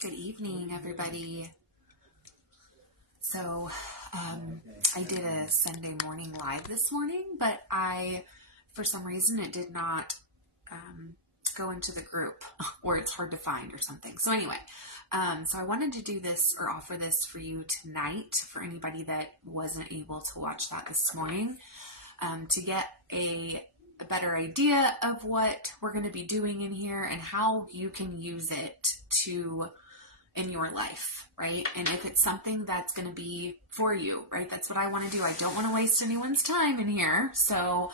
Good evening, everybody. So, I did a Sunday morning live this morning, but for some reason, it did not go into the group, or it's hard to find or something. So anyway, so I wanted to do this or offer this for you tonight for anybody that wasn't able to watch that this morning, to get a better idea of what we're going to be doing in here and how you can use it in your life, right? And if it's something that's going to be for you, right? That's what I want to do. I don't want to waste anyone's time in here. So,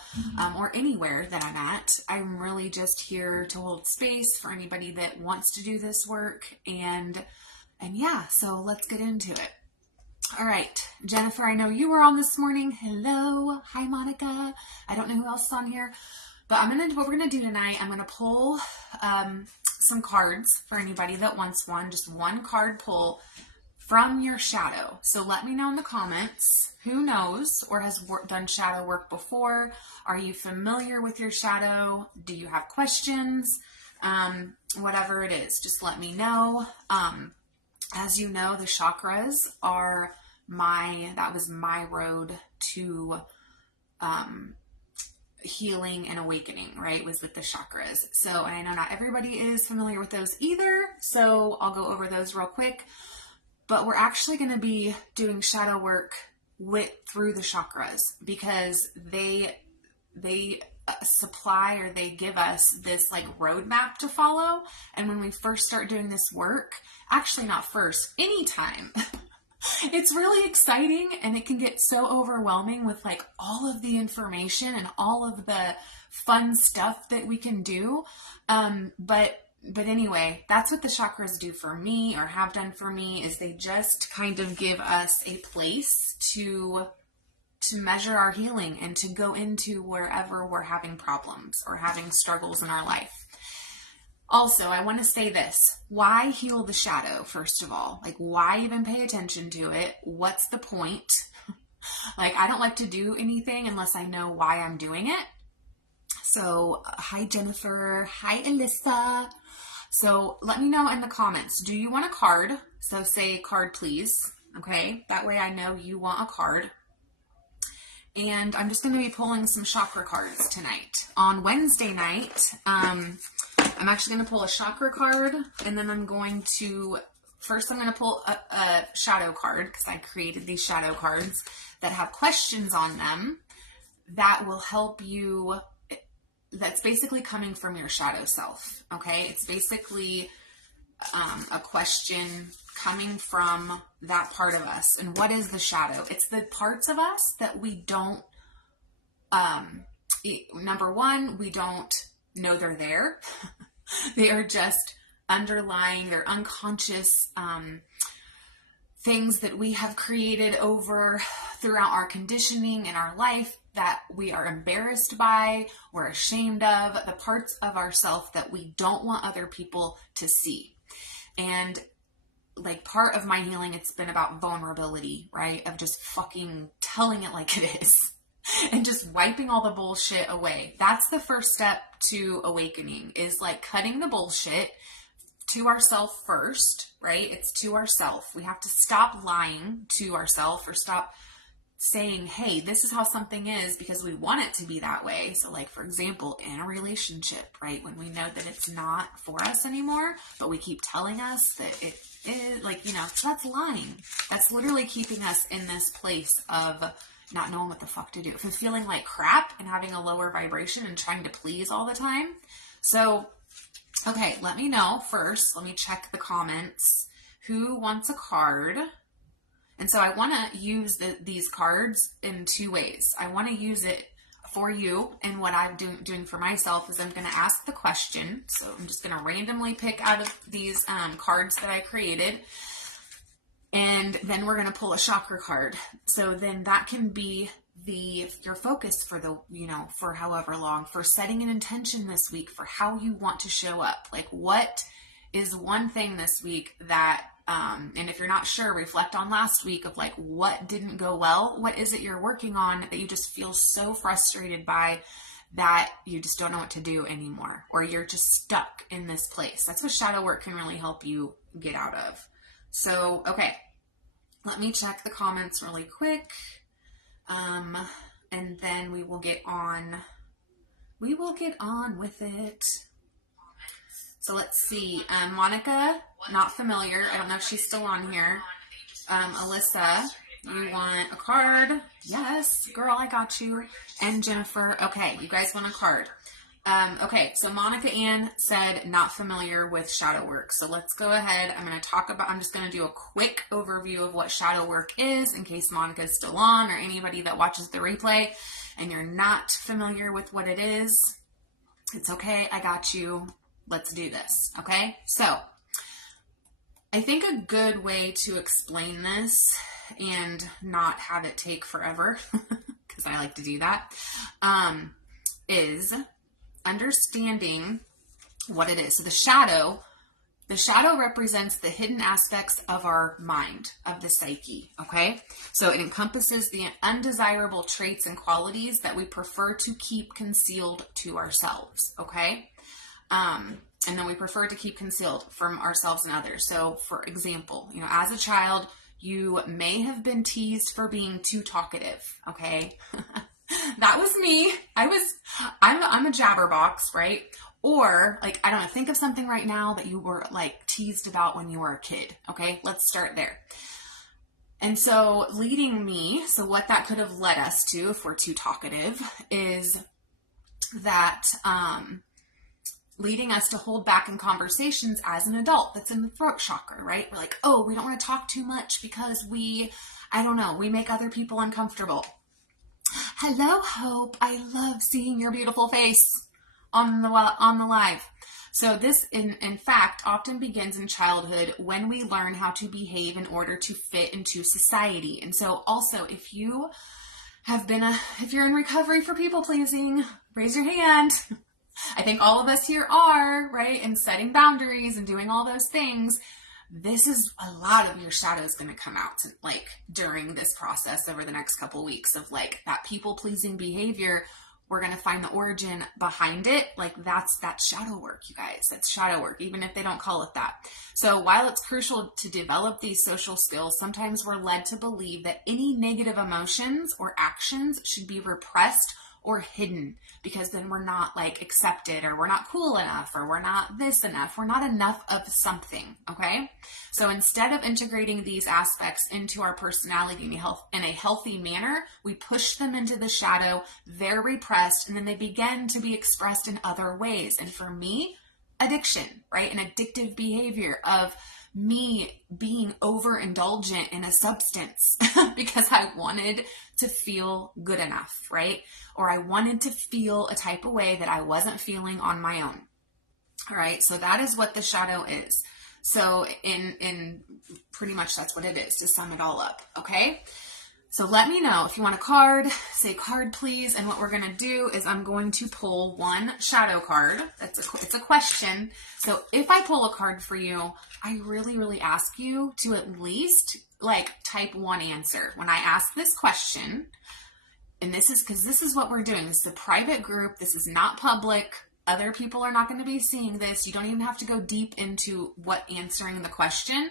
or anywhere that I'm at, I'm really just here to hold space for anybody that wants to do this work. And yeah, so let's get into it. All right, Jennifer, I know you were on this morning. Hello. Hi, Monica. I don't know who else is on here, but what we're going to do tonight, I'm going to pull, some cards for anybody that wants one, just one card pull from your shadow. So let me know in the comments who knows or has done shadow work before. Are you familiar with your shadow? Do you have questions? Whatever it is, just let me know. As you know, the chakras are that was my road to healing and awakening, right? Was with the chakras. So, and I know not everybody is familiar with those either, so I'll go over those real quick. But we're actually going to be doing shadow work through the chakras, because they supply, or they give us this like roadmap to follow. And when we first start doing this work, actually not first, anytime, it's really exciting, and it can get so overwhelming with like all of the information and all of the fun stuff that we can do. But anyway, that's what the chakras do for me, or have done for me, is they just kind of give us a place to measure our healing and to go into wherever we're having problems or having struggles in our life. Also, I want to say this. Why heal the shadow, first of all? Like, why even pay attention to it? What's the point? Like, I don't like to do anything unless I know why I'm doing it. So, hi, Jennifer. Hi, Alyssa. So, let me know in the comments. Do you want a card? So, say card, please. Okay? That way I know you want a card. And I'm just going to be pulling some chakra cards tonight. On Wednesday night, I'm actually going to pull a chakra card, and then I'm going to pull a shadow card, because I created these shadow cards that have questions on them that will help you. That's basically coming from your shadow self. Okay. It's basically a question coming from that part of us. And what is the shadow? It's the parts of us that we don't, number one, we don't know they're there. They are just underlying, they're unconscious things that we have created throughout our conditioning in our life that we are embarrassed by, we're ashamed of, the parts of ourselves that we don't want other people to see. And like, part of my healing, it's been about vulnerability, right? Of just fucking telling it like it is. And just wiping all the bullshit away. That's the first step to awakening, is like cutting the bullshit to ourselves first, right? It's to ourselves. We have to stop lying to ourselves, or stop saying, hey, this is how something is because we want it to be that way. So like, for example, in a relationship, right? When we know that it's not for us anymore, but we keep telling us that it is, like, that's lying. That's literally keeping us in this place of not knowing what the fuck to do, for feeling like crap and having a lower vibration and trying to please all the time. So, okay, let me know first. Let me check the comments. Who wants a card? And so I want to use these cards in two ways. I want to use it for you, and what I'm doing for myself is I'm going to ask the question. So I'm just going to randomly pick out of these cards that I created. And then we're going to pull a chakra card. So then that can be your focus for for however long, for setting an intention this week for how you want to show up. Like, what is one thing this week that, and if you're not sure, reflect on last week of like, what didn't go well? What is it you're working on that you just feel so frustrated by that you just don't know what to do anymore? Or you're just stuck in this place. That's what shadow work can really help you get out of. So, okay, let me check the comments really quick. And then we will get on with it. So let's see. Monica, not familiar. I don't know if she's still on here. Alyssa, you want a card? Yes, girl, I got you. And Jennifer, okay, you guys want a card. Okay, so Monica Ann said not familiar with shadow work. So let's go ahead. I'm just going to do a quick overview of what shadow work is in case Monica is still on, or anybody that watches the replay and you're not familiar with what it is. It's okay. I got you. Let's do this. Okay. So I think a good way to explain this and not have it take forever, because I like to do that, is understanding what it is. So the shadow represents the hidden aspects of our mind, of the psyche, okay? So it encompasses the undesirable traits and qualities that we prefer to keep concealed to ourselves, okay? And then we prefer to keep concealed from ourselves and others. So for example, as a child, you may have been teased for being too talkative, okay? That was me. I'm a jabberbox, right? Or like, I don't know, think of something right now that you were like teased about when you were a kid. Okay. Let's start there. And so so what that could have led us to, if we're too talkative, is that, leading us to hold back in conversations as an adult that's in the throat chakra, right? We're like, oh, we don't want to talk too much because we make other people uncomfortable. Hello, Hope. I love seeing your beautiful face on the live. So this, in fact, often begins in childhood when we learn how to behave in order to fit into society. And so also, if you're in recovery for people pleasing, raise your hand. I think all of us here are, right? And setting boundaries and doing all those things. This is a lot of your shadow is going to come out like during this process over the next couple of weeks of like that people pleasing behavior. We're going to find the origin behind it. Like that's shadow work, you guys. That's shadow work, even if they don't call it that. So while it's crucial to develop these social skills, sometimes we're led to believe that any negative emotions or actions should be repressed or hidden, because then we're not like accepted, or we're not cool enough, or we're not this enough. We're not enough of something. Okay. So instead of integrating these aspects into our personality in a healthy manner, we push them into the shadow. They're repressed, and then they begin to be expressed in other ways. And for me, addiction, right? An addictive behavior of me being overindulgent in a substance because I wanted to feel good enough, right? Or I wanted to feel a type of way that I wasn't feeling on my own. All right. So that is what the shadow is. So in pretty much that's what it is, to sum it all up. Okay. So let me know if you want a card, say card, please. And what we're going to do is I'm going to pull one shadow card. It's a question. So if I pull a card for you, I really, really ask you to at least like type one answer. When I ask this question, and this is because this is what we're doing. This is a private group. This is not public. Other people are not going to be seeing this. You don't even have to go deep into what answering the question.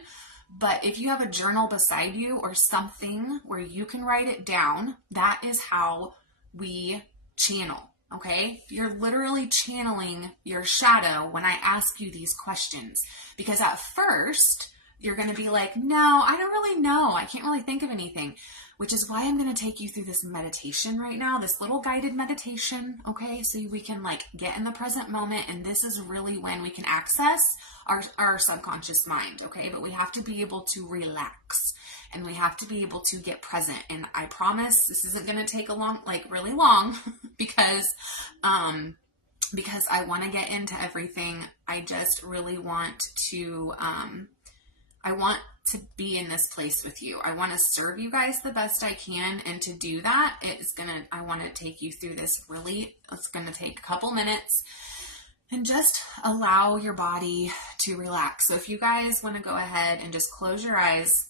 But if you have a journal beside you or something where you can write it down, that is how we channel, okay? You're literally channeling your shadow when I ask you these questions. Because at first, you're going to be like, no, I don't really know. I can't really think of anything. Which is why I'm going to take you through this meditation right now, this little guided meditation, okay? So we can like get in the present moment, and this is really when we can access our subconscious mind, okay? But we have to be able to relax, and we have to be able to get present. And I promise this isn't going to take really long because I want to get into everything. I just really want to, I want to be in this place with you. I want to serve you guys the best I can. And to do that, I want to take you through this it's going to take a couple minutes and just allow your body to relax. So if you guys want to go ahead and just close your eyes,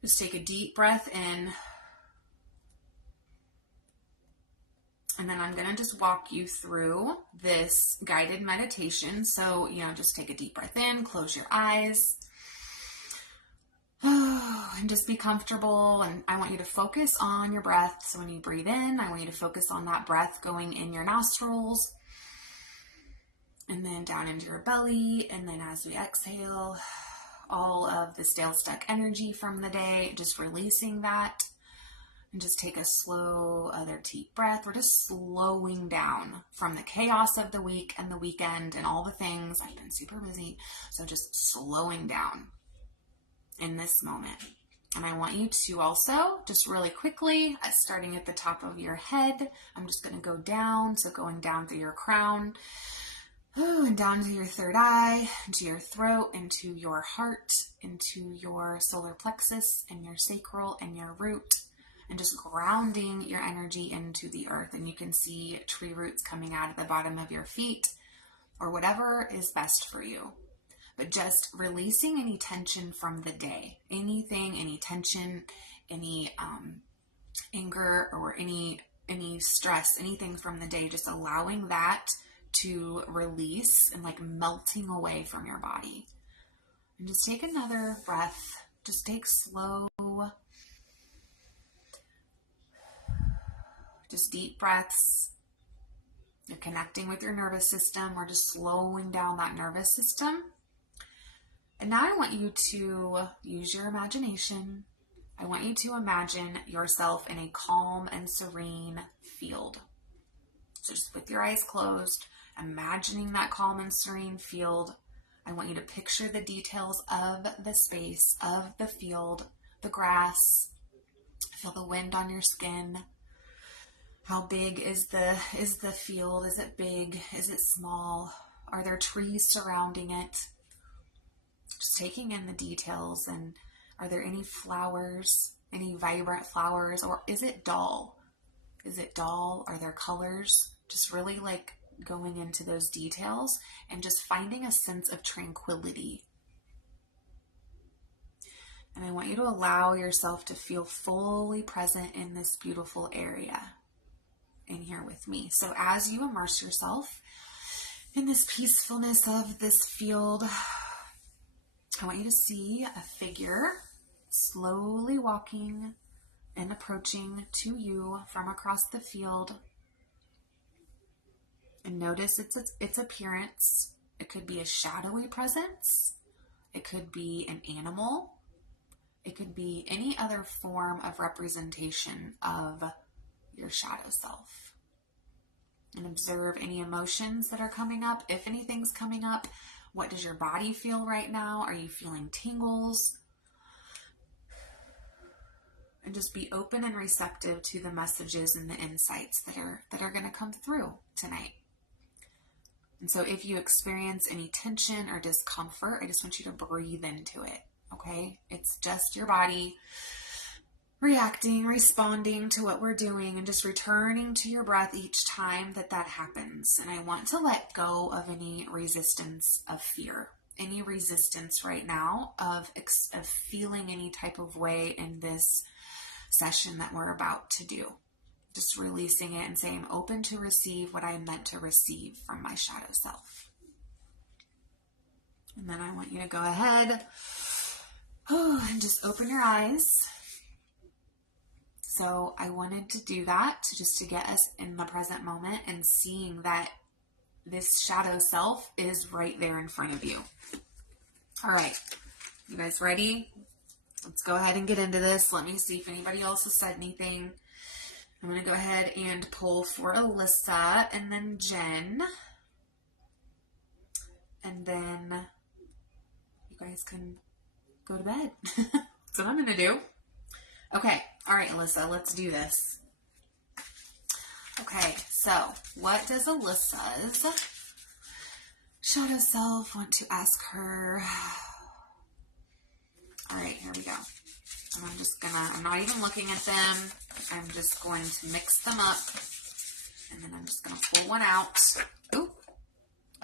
just take a deep breath in And then I'm going to just walk you through this guided meditation. So, just take a deep breath in, close your eyes, and just be comfortable. And I want you to focus on your breath. So when you breathe in, I want you to focus on that breath going in your nostrils and then down into your belly. And then as we exhale, all of the stale, stuck energy from the day, just releasing that. And just take a slow other deep breath. We're just slowing down from the chaos of the week and the weekend and all the things. I've been super busy. So just slowing down in this moment. And I want you to also, just really quickly, starting at the top of your head, I'm just going to go down. So going down through your crown, and down to your third eye, into your throat, into your heart, into your solar plexus, and your sacral, and your root. And just grounding your energy into the earth. And you can see tree roots coming out of the bottom of your feet, or whatever is best for you. But just releasing any tension from the day, anything, any tension, any anger, or any stress, anything from the day, just allowing that to release and like melting away from your body. And just take another breath. Just take slow, just deep breaths. You're connecting with your nervous system. We're just slowing down that nervous system. And now I want you to use your imagination. I want you to imagine yourself in a calm and serene field. So just with your eyes closed, imagining that calm and serene field. I want you to picture the details of the space, of the field, the grass. Feel the wind on your skin. How big is the field? Is it big? Is it small? Are there trees surrounding it? Just taking in the details. And are there any flowers, any vibrant flowers? Or is it dull? Is it dull? Are there colors? Just really like going into those details and just finding a sense of tranquility. And I want you to allow yourself to feel fully present in this beautiful area in here with me. So as you immerse yourself in this peacefulness of this field, I want you to see a figure slowly walking and approaching to you from across the field. And notice its appearance. It could be a shadowy presence. It could be an animal. It could be any other form of representation of your shadow self. And observe any emotions that are coming up. If anything's coming up, what does your body feel right now? Are you feeling tingles? And just be open and receptive to the messages and the insights that are going to come through tonight. And so if you experience any tension or discomfort, I just want you to breathe into it, okay? It's just your body reacting, responding to what we're doing, and just returning to your breath each time that happens. And I want to let go of any resistance of fear, any resistance right now of feeling any type of way in this session that we're about to do. Just releasing it and saying, I'm open to receive what I'm meant to receive from my shadow self. And then I want you to go ahead and just open your eyes. So I wanted to do that to get us in the present moment and seeing that this shadow self is right there in front of you. All right, you guys ready? Let's go ahead and get into this. Let me see if anybody else has said anything. I'm going to go ahead and pull for Alyssa and then Jen. And then you guys can go to bed. That's what I'm going to do. Okay. All right, Alyssa, let's do this. Okay. So what does Alyssa's shadow self want to ask her? All right, here we go. I'm not even looking at them. I'm just going to mix them up. And then I'm just going to pull one out. Ooh.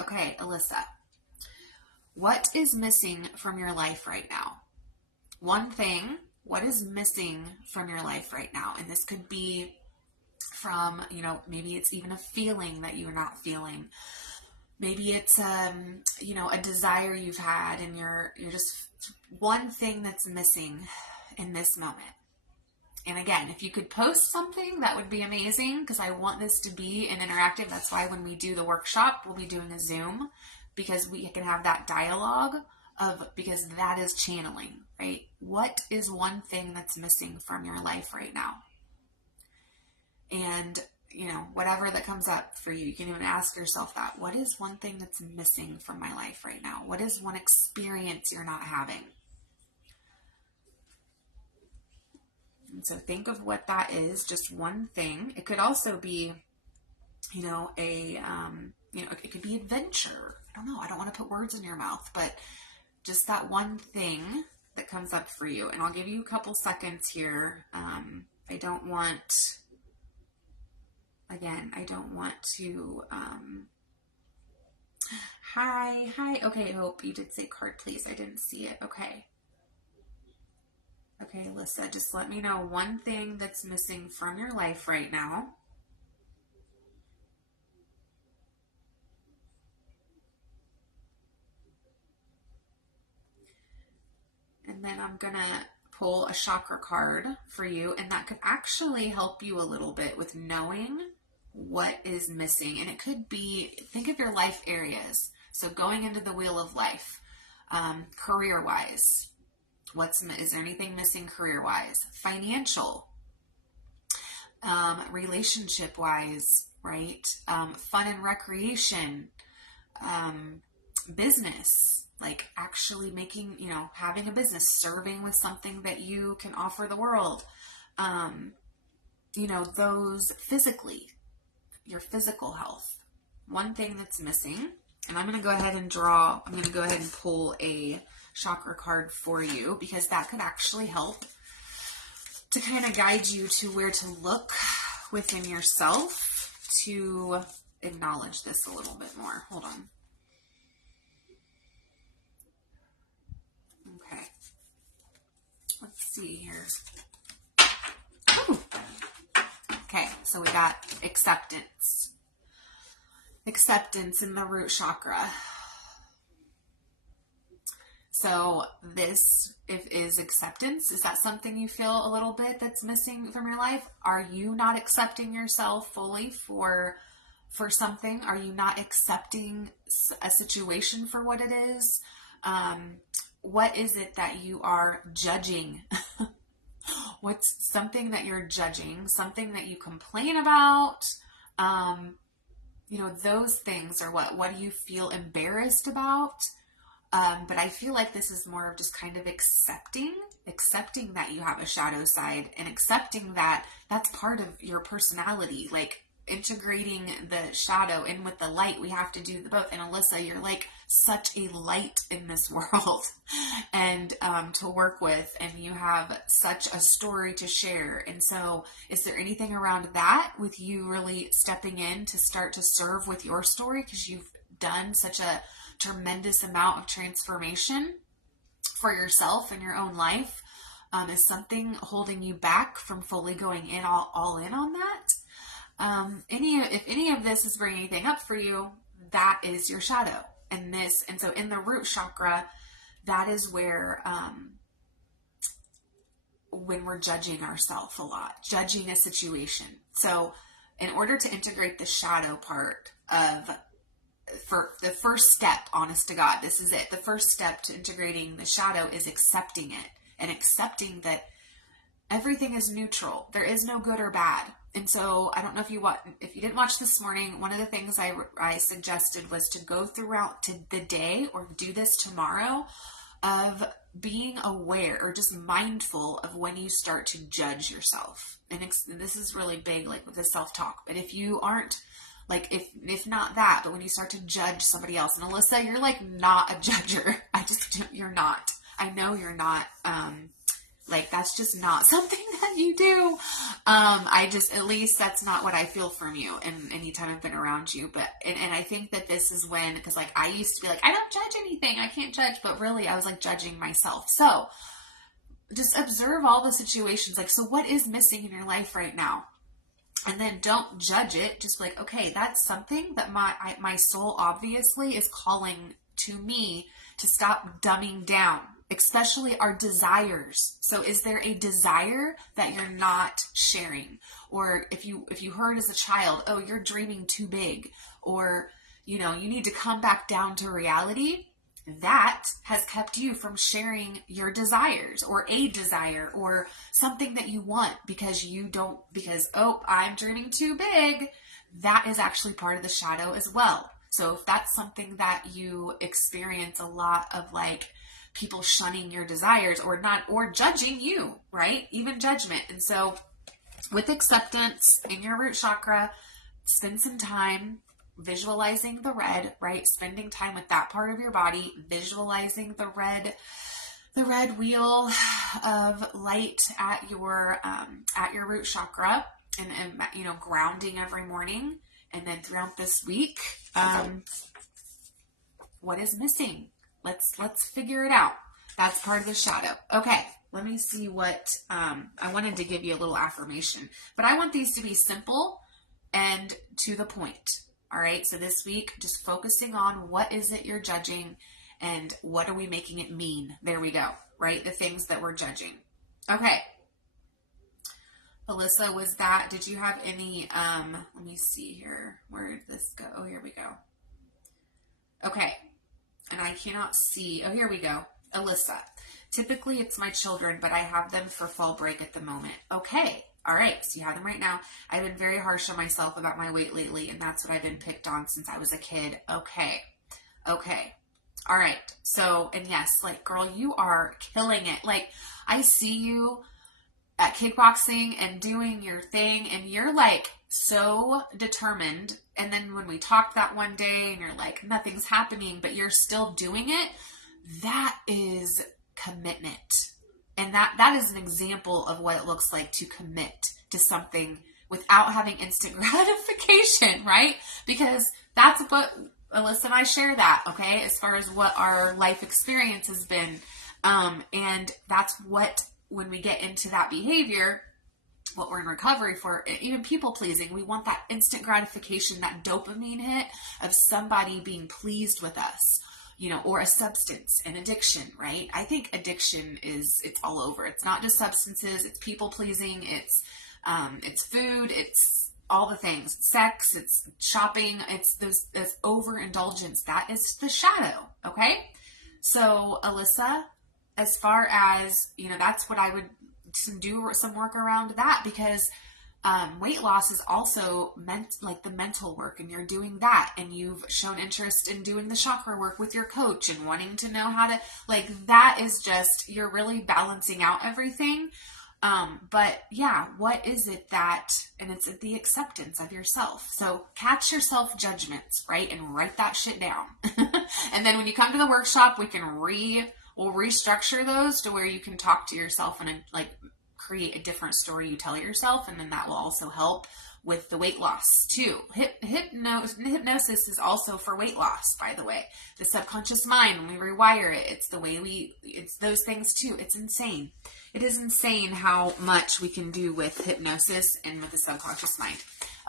Okay, Alyssa. What is missing from your life right now? One thing, what is missing from your life right now? And this could be from, maybe it's even a feeling that you're not feeling. Maybe it's, a desire you've had and you're just one thing that's missing in this moment. And again, if you could post something, that would be amazing, because I want this to be an interactive. That's why when we do the workshop, we'll be doing a Zoom, because we can have that dialogue because that is channeling, right? What is one thing that's missing from your life right now? And, whatever that comes up for you, you can even ask yourself that. What is one thing that's missing from my life right now? What is one experience you're not having? And so think of what that is, just one thing. It could also be, it could be adventure. I don't know. I don't want to put words in your mouth, but just that one thing that comes up for you. And I'll give you a couple seconds here. I don't want to, hi. Okay, Hope, you did say card, please. I didn't see it. Okay, Alyssa, just let me know one thing that's missing from your life right now. And then I'm going to pull a chakra card for you, and that could actually help you a little bit with knowing what is missing. And it could be, think of your life areas. So going into the wheel of life, career-wise, is there anything missing career-wise? Financial, relationship-wise, right? Fun and recreation, business, like actually making, having a business, serving with something that you can offer the world. Those physically, your physical health. One thing that's missing, and I'm going to go ahead and pull a chakra card for you, because that could actually help to kind of guide you to where to look within yourself to acknowledge this a little bit more. Hold on. Okay. Let's see here. Ooh. Okay, so we got acceptance. Acceptance in the root chakra. So this is acceptance. Is that something you feel a little bit that's missing from your life? Are you not accepting yourself fully for something? Are you not accepting a situation for what it is? What is it that you are judging? What's something that you're judging? Something that you complain about? Those things are what do you feel embarrassed about? But I feel like this is more of just kind of accepting that you have a shadow side, and accepting that that's part of your personality, like integrating the shadow in with the light. We have to do both. And Alyssa, you're like such a light in this world and to work with, and you have such a story to share. And so is there anything around that with you really stepping in to start to serve with your story, because you've done such a tremendous amount of transformation for yourself and your own life? Is something holding you back from fully going in all in on that? If any of this is bringing anything up for you, that is your shadow. And so in the root chakra, that is where, when we're judging ourselves a lot, judging a situation. So in order to integrate the shadow part for the first step, honest to God, this is it. The first step to integrating the shadow is accepting it, and accepting that everything is neutral. There is no good or bad. And so I don't know if you didn't watch this morning, one of the things I suggested was to go throughout to the day, or do this tomorrow, of being aware or just mindful of when you start to judge yourself. And this is really big, like with the self-talk. But if you aren't, like, if not that, but when you start to judge somebody else, and Alyssa, you're like not a judger. You're not. I know you're not. Like, that's just not something that you do. At least that's not what I feel from you. And anytime I've been around you, and I think that this is when, because like I used to be like, I don't judge anything. I can't judge. But really I was like judging myself. So just observe all the situations. Like, so what is missing in your life right now? And then don't judge it. Just be like, okay, that's something that my soul obviously is calling to me to stop dumbing down, especially our desires. So is there a desire that you're not sharing? Or if you heard as a child, oh, you're dreaming too big, or, you need to come back down to reality, that has kept you from sharing your desires or a desire or something that you want because oh, I'm dreaming too big. That is actually part of the shadow as well. So if that's something that you experience a lot of, like people shunning your desires or judging you, right? Even judgment. And so with acceptance in your root chakra, spend some time visualizing the red, right? Spending time with that part of your body, visualizing the red wheel of light at your root chakra, and grounding every morning. And then throughout this week, what is missing? Let's figure it out. That's part of the shadow. Okay. Let me see what, I wanted to give you a little affirmation, but I want these to be simple and to the point. All right. So this week, just focusing on what is it you're judging and what are we making it mean? There we go. Right. The things that we're judging. Okay. Alyssa, did you have any, let me see here. Where did this go? Oh, here we go. Okay. And I cannot see. Oh, here we go. Alyssa, typically it's my children, but I have them for fall break at the moment. Okay. All right. So you have them right now. I've been very harsh on myself about my weight lately, and that's what I've been picked on since I was a kid. Okay. All right. So, and yes, like, girl, you are killing it. Like, I see you at kickboxing and doing your thing, and you're like so determined. And then when we talked that one day and you're like, nothing's happening, but you're still doing it, that is commitment. And that is an example of what it looks like to commit to something without having instant gratification, right? Because that's what Alyssa and I share that, okay? As far as what our life experience has been. And that's what, when we get into that behavior, what we're in recovery for, even people pleasing, we want that instant gratification, that dopamine hit of somebody being pleased with us, or a substance, an addiction, right? I think addiction it's all over. It's not just substances, it's people pleasing, it's food, it's all the things, it's sex, it's shopping, it's this overindulgence. That is the shadow. Okay. So Alyssa, as far as, that's what I would do some work around that, because weight loss is also like the mental work, and you're doing that, and you've shown interest in doing the chakra work with your coach and wanting to know how to, like, that is just, you're really balancing out everything. But yeah, what is it and it's the acceptance of yourself. So catch your self judgments, right? And write that shit down. And then when you come to the workshop, we'll restructure those to where you can talk to yourself and like create a different story you tell yourself. And then that will also help with the weight loss too. Hypnosis is also for weight loss, by the way. The subconscious mind, when we rewire it, it's the way it's those things too. It's insane. It is insane how much we can do with hypnosis and with the subconscious mind.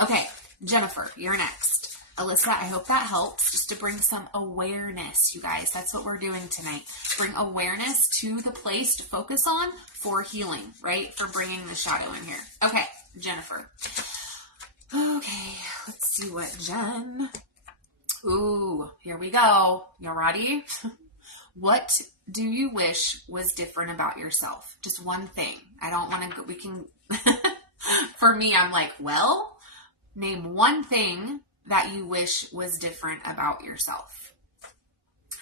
Okay, Jennifer, you're next. Alyssa, I hope that helps, just to bring some awareness, you guys. That's what we're doing tonight. Bring awareness to the place to focus on for healing, right? For bringing the shadow in here. Okay, Jennifer. Okay, let's see what Jen. Ooh, here we go. You ready? What do you wish was different about yourself? Just one thing. I don't want to go, we can, for me, I'm like, well, name one thing that you wish was different about yourself.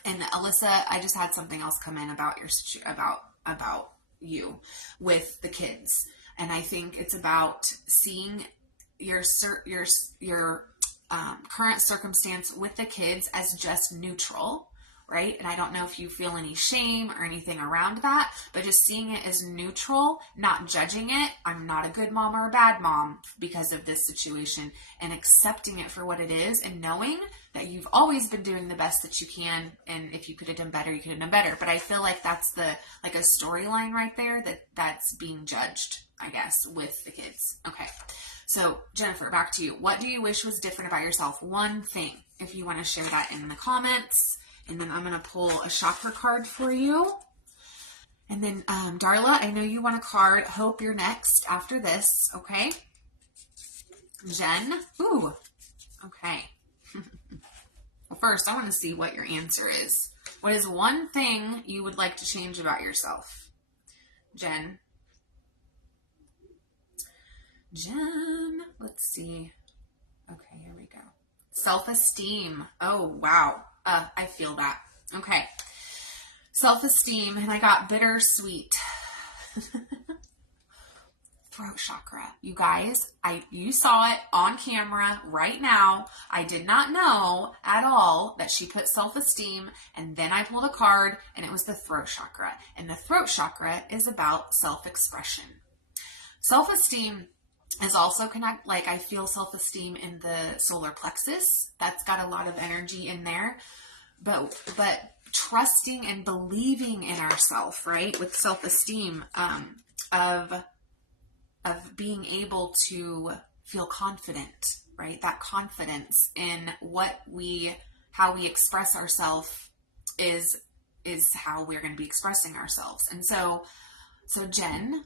And Alyssa, I just had something else come in about about you with the kids. And I think it's about seeing your current circumstance with the kids as just neutral, right? And I don't know if you feel any shame or anything around that, but just seeing it as neutral, not judging it. I'm not a good mom or a bad mom because of this situation, and accepting it for what it is, and knowing that you've always been doing the best that you can. And if you could have done better, you could have done better. But I feel like that's like a storyline right there that's being judged, I guess, with the kids. Okay. So Jennifer, back to you. What do you wish was different about yourself? One thing, if you want to share that in the comments. And then I'm going to pull a chakra card for you. And then, Darla, I know you want a card. Hope you're next after this. Okay. Jen. Ooh. Okay. Well, first, I want to see what your answer is. What is one thing you would like to change about yourself? Jen. Jen. Let's see. Okay, here we go. Self-esteem. Oh, wow. I feel that. Okay. Self-esteem, and I got bittersweet. Throat chakra. You guys, you saw it on camera right now. I did not know at all that she put self-esteem, and then I pulled a card, and it was the throat chakra. And the throat chakra is about self-expression. Self-esteem is also I feel self-esteem in the solar plexus. That's got a lot of energy in there. But trusting and believing in ourselves, right? With self-esteem, of being able to feel confident, right? That confidence in how we express ourselves is how we're going to be expressing ourselves. And so Jen,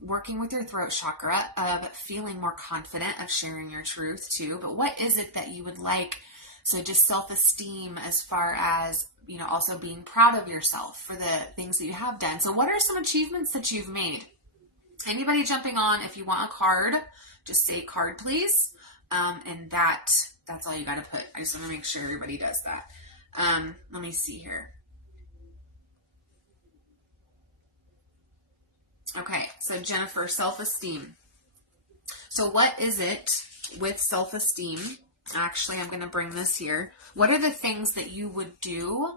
working with your throat chakra, of feeling more confident, of sharing your truth too. But what is it that you would like? So just self-esteem, as far as, also being proud of yourself for the things that you have done. So what are some achievements that you've made? Anybody jumping on, if you want a card, just say card, please. And that's all you got to put. I just want to make sure everybody does that. Let me see here. Okay, so Jennifer, self-esteem. So what is it with self-esteem? Actually, I'm going to bring this here. What are the things that you would do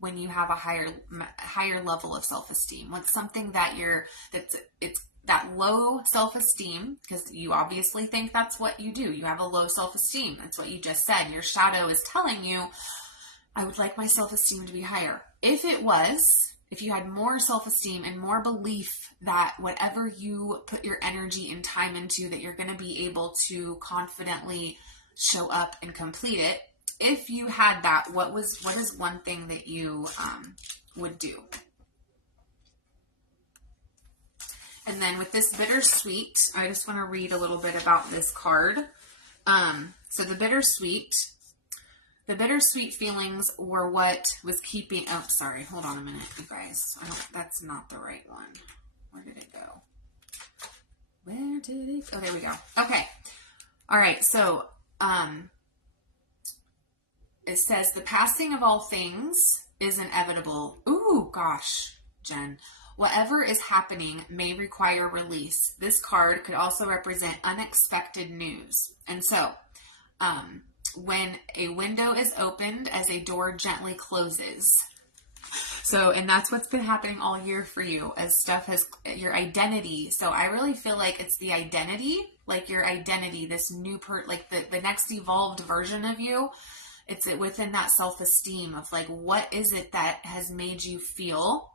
when you have a higher level of self-esteem? What's something that it's that low self-esteem, because you obviously think that's what you do. You have a low self-esteem. That's what you just said. Your shadow is telling you, I would like my self-esteem to be higher. If you had more self-esteem and more belief that whatever you put your energy and time into, that you're going to be able to confidently show up and complete it. If you had that, what is one thing that you would do? And then with this bittersweet, I just want to read a little bit about this card. So the bittersweet feelings were what was keeping, hold on a minute, you guys. That's not the right one. Where did it go? Oh, there we go. Okay. All right. So, it says the passing of all things is inevitable. Ooh, gosh, Jen. Whatever is happening may require release. This card could also represent unexpected news. And so, when a window is opened as a door gently closes. And that's what's been happening all year for you, as stuff has, your identity. So I really feel like it's the identity, like your identity, this new the next evolved version of you. It's within that self-esteem of like, what is it that has made you feel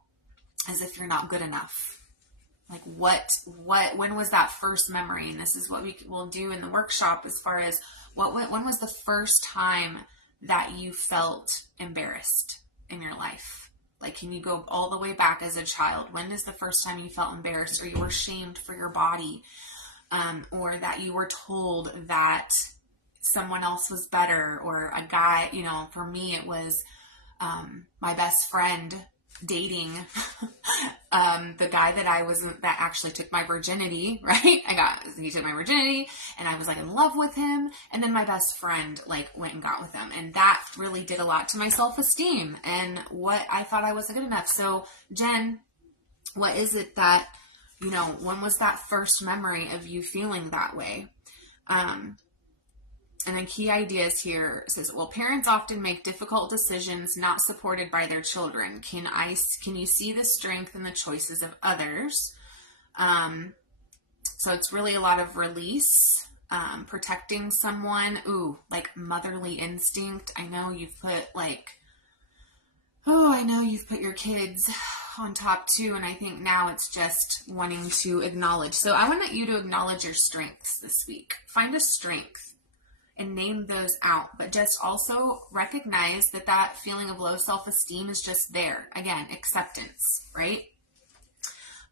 as if you're not good enough? Like when was that first memory? And this is what we will do in the workshop, as far as when was the first time that you felt embarrassed in your life? Like, can you go all the way back as a child? When is the first time you felt embarrassed, or you were shamed for your body? Or that you were told that someone else was better, or a guy, for me, it was, my best friend dating, the guy that actually took my virginity, right? He took my virginity, and I was like in love with him. And then my best friend went and got with him. And that really did a lot to my self-esteem and what I thought I wasn't good enough. So Jen, what is it that, when was that first memory of you feeling that way? And then key ideas here says, well, parents often make difficult decisions not supported by their children. Can you see the strength in the choices of others? So it's really a lot of release protecting someone. Ooh, like motherly instinct. I know you've put your kids on top too. And I think now it's just wanting to acknowledge. So I want you to acknowledge your strengths this week. Find a strength and name those out, but just also recognize that feeling of low self-esteem is just there. Again, acceptance, right?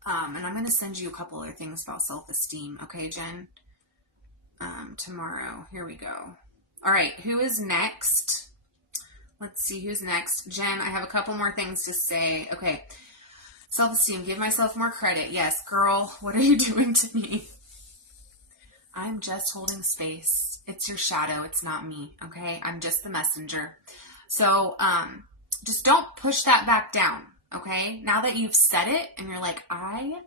And I'm going to send you a couple other things about self-esteem. Okay, Jen? Tomorrow. Here we go. All right. Who is next? Let's see who's next. Jen, I have a couple more things to say. Okay. Self-esteem. Give myself more credit. Yes, girl. What are you doing to me? I'm just holding space. It's your shadow. It's not me. Okay. I'm just the messenger. So, just don't push that back down. Okay. Now that you've said it and you're like, I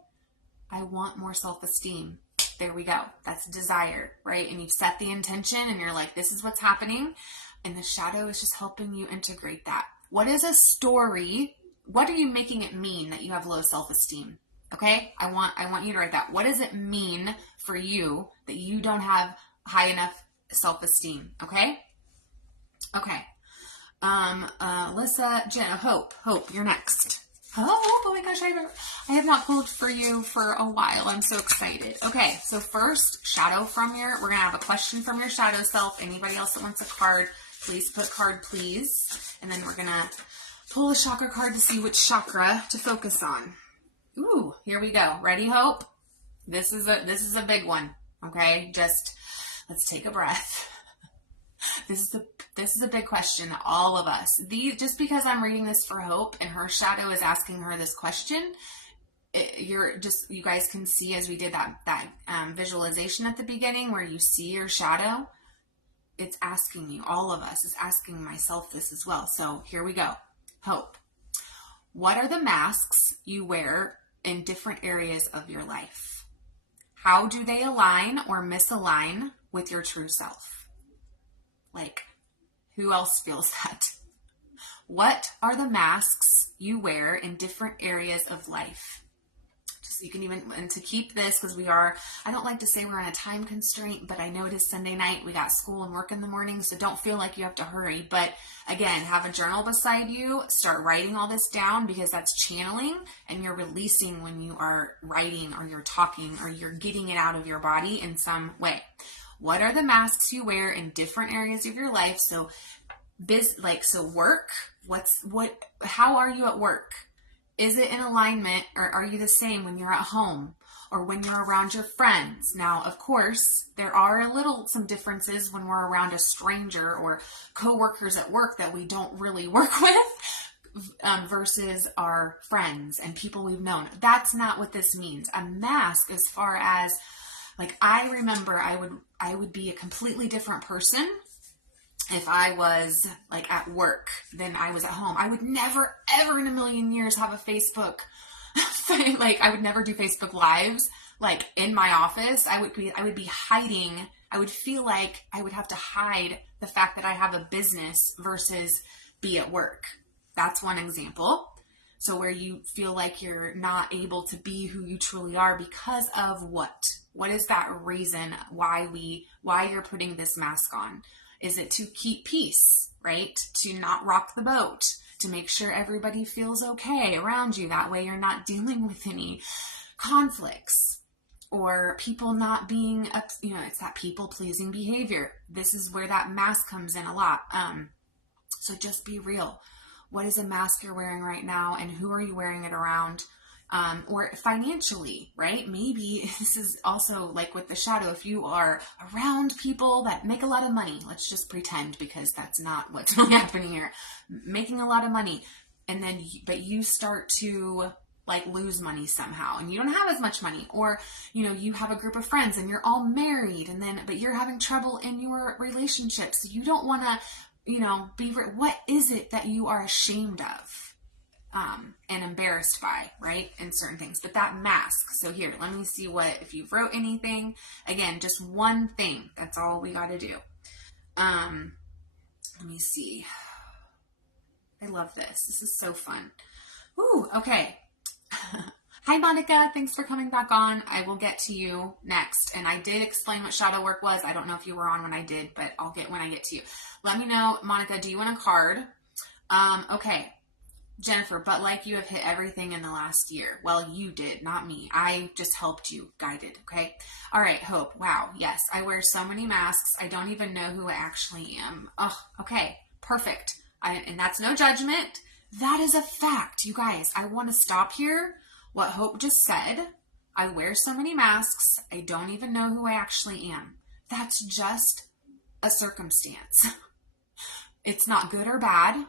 want more self-esteem. There we go. That's desire, right? And you've set the intention and you're like, this is what's happening. And the shadow is just helping you integrate that. What is a story? What are you making it mean that you have low self-esteem? Okay. I want you to write that. What does it mean for you that you don't have high enough self-esteem? Okay. Okay. Alyssa, Jen, Hope, you're next. Oh my gosh, I have not pulled for you for a while. I'm so excited. Okay, so first, shadow we're going to have a question from your shadow self. Anybody else that wants a card, please put card, please. And then we're going to pull a chakra card to see which chakra to focus on. Ooh, here we go. Ready, Hope? This is a big one. Okay, just let's take a breath. This is a big question, all of us. Just because I'm reading this for Hope and her shadow is asking her this question, you guys can see as we did that visualization at the beginning where you see your shadow, it's asking you, all of us, is asking myself this as well. So here we go. Hope. What are the masks you wear in different areas of your life? How do they align or misalign with your true self? Like, who else feels that? What are the masks you wear in different areas of life? Just you can and to keep this, because I don't like to say we're on a time constraint, but I know it is Sunday night. We got school and work in the morning, so don't feel like you have to hurry. But again, have a journal beside you. Start writing all this down because that's channeling and you're releasing when you are writing or you're talking or you're getting it out of your body in some way. What are the masks you wear in different areas of your life? So work, how are you at work? Is it in alignment or are you the same when you're at home or when you're around your friends? Now, of course, there are some differences when we're around a stranger or coworkers at work that we don't really work with versus our friends and people we've known. That's not what this means. A mask as far as I remember I would be a completely different person if I was at work than I was at home. I would never, ever in a million years have a Facebook. I would never do Facebook Lives. In my office, I would be hiding. I would feel like I would have to hide the fact that I have a business versus be at work. That's one example. So where you feel like you're not able to be who you truly are because of what? What is that reason why you're putting this mask on? Is it to keep peace, right? To not rock the boat, to make sure everybody feels okay around you. That way you're not dealing with any conflicts or people not being, it's that people pleasing behavior. This is where that mask comes in a lot. So just be real. What is a mask you're wearing right now and who are you wearing it around? Or financially, right? Maybe this is also with the shadow. If you are around people that make a lot of money, let's just pretend because that's not what's really happening here. Making a lot of money but you start to lose money somehow and you don't have as much money, or, you have a group of friends and you're all married but you're having trouble in your relationship. So you don't want to, what is it that you are ashamed of? And embarrassed by, right? In certain things, but that mask. So here, let me see if you wrote anything. Again, just one thing. That's all we got to do. Let me see. I love this. This is so fun. Ooh, okay. Hi, Monica. Thanks for coming back on. I will get to you next. And I did explain what shadow work was. I don't know if you were on when I did, but I'll get when I get to you. Let me know, Monica, do you want a card? Okay. Jennifer, but like you have hit everything in the last year. Well, you did, not me. I just helped you, guided, okay? All right, Hope. Wow, yes, I wear so many masks. I don't even know who I actually am. Oh, okay, perfect. And that's no judgment. That is a fact, you guys. I want to stop here. What Hope just said, I wear so many masks. I don't even know who I actually am. That's just a circumstance. It's not good or bad.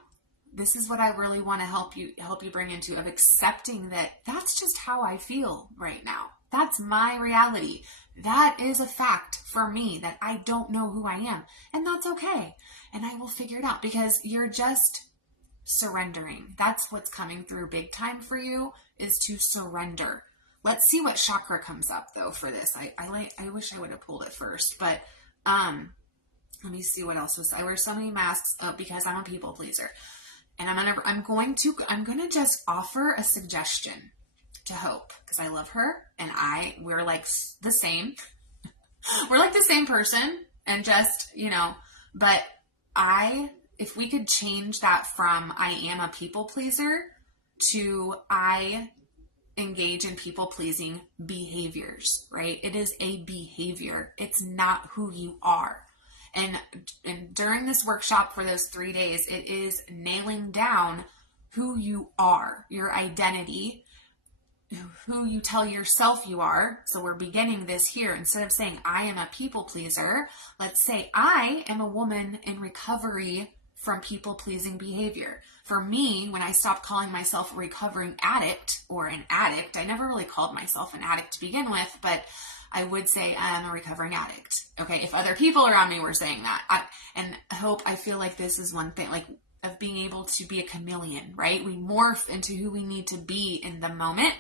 This is what I really want to help you bring into, of accepting that that's just how I feel right now. That's my reality. That is a fact for me, that I don't know who I am, and that's okay. And I will figure it out, because you're just surrendering. That's what's coming through big time for you, is to surrender. Let's see what chakra comes up though for this. I wish I would have pulled it first, but let me see what else was. I wear so many masks because I'm a people pleaser. And I'm going to just offer a suggestion to Hope, because I love her and we're like the same. We're like the same person, and just, but if we could change that from I am a people pleaser to I engage in people pleasing behaviors, right? It is a behavior. It's not who you are. And during this workshop for those 3 days, it is nailing down who you are, your identity, who you tell yourself you are. So we're beginning this here. Instead of saying, I am a people pleaser, let's say, I am a woman in recovery from people pleasing behavior. For me, when I stopped calling myself a recovering addict or an addict, I never really called myself an addict to begin with, but I would say I'm a recovering addict. Okay. If other people around me were saying that, I feel like this is one thing, like, of being able to be a chameleon, right? We morph into who we need to be in the moment,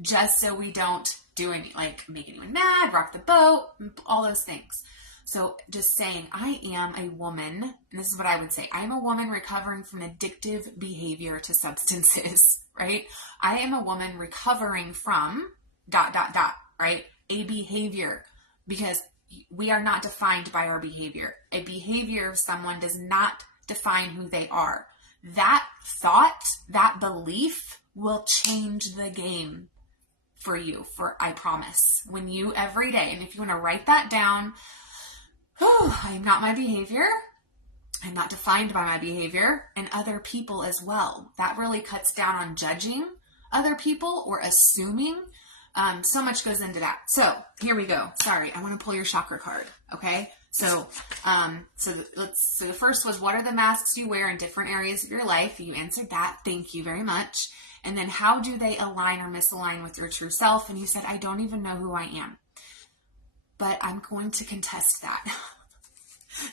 just so we don't do any, like, make anyone mad, rock the boat, all those things. So just saying, I am a woman, and this is what I would say, I am a woman recovering from addictive behavior to substances, right? I am a woman recovering from ... right? A behavior, because we are not defined by our behavior. A behavior of someone does not define who they are. That thought, that belief will change the game for you, I promise. When you, every day, and if you want to write that down, I am not my behavior. I'm not defined by my behavior, and other people as well. That really cuts down on judging other people or assuming. So much goes into that. So here we go. Sorry, I want to pull your chakra card. Okay. So the first was, what are the masks you wear in different areas of your life? You answered that. Thank you very much. And then, how do they align or misalign with your true self? And you said, I don't even know who I am, but I'm going to contest that,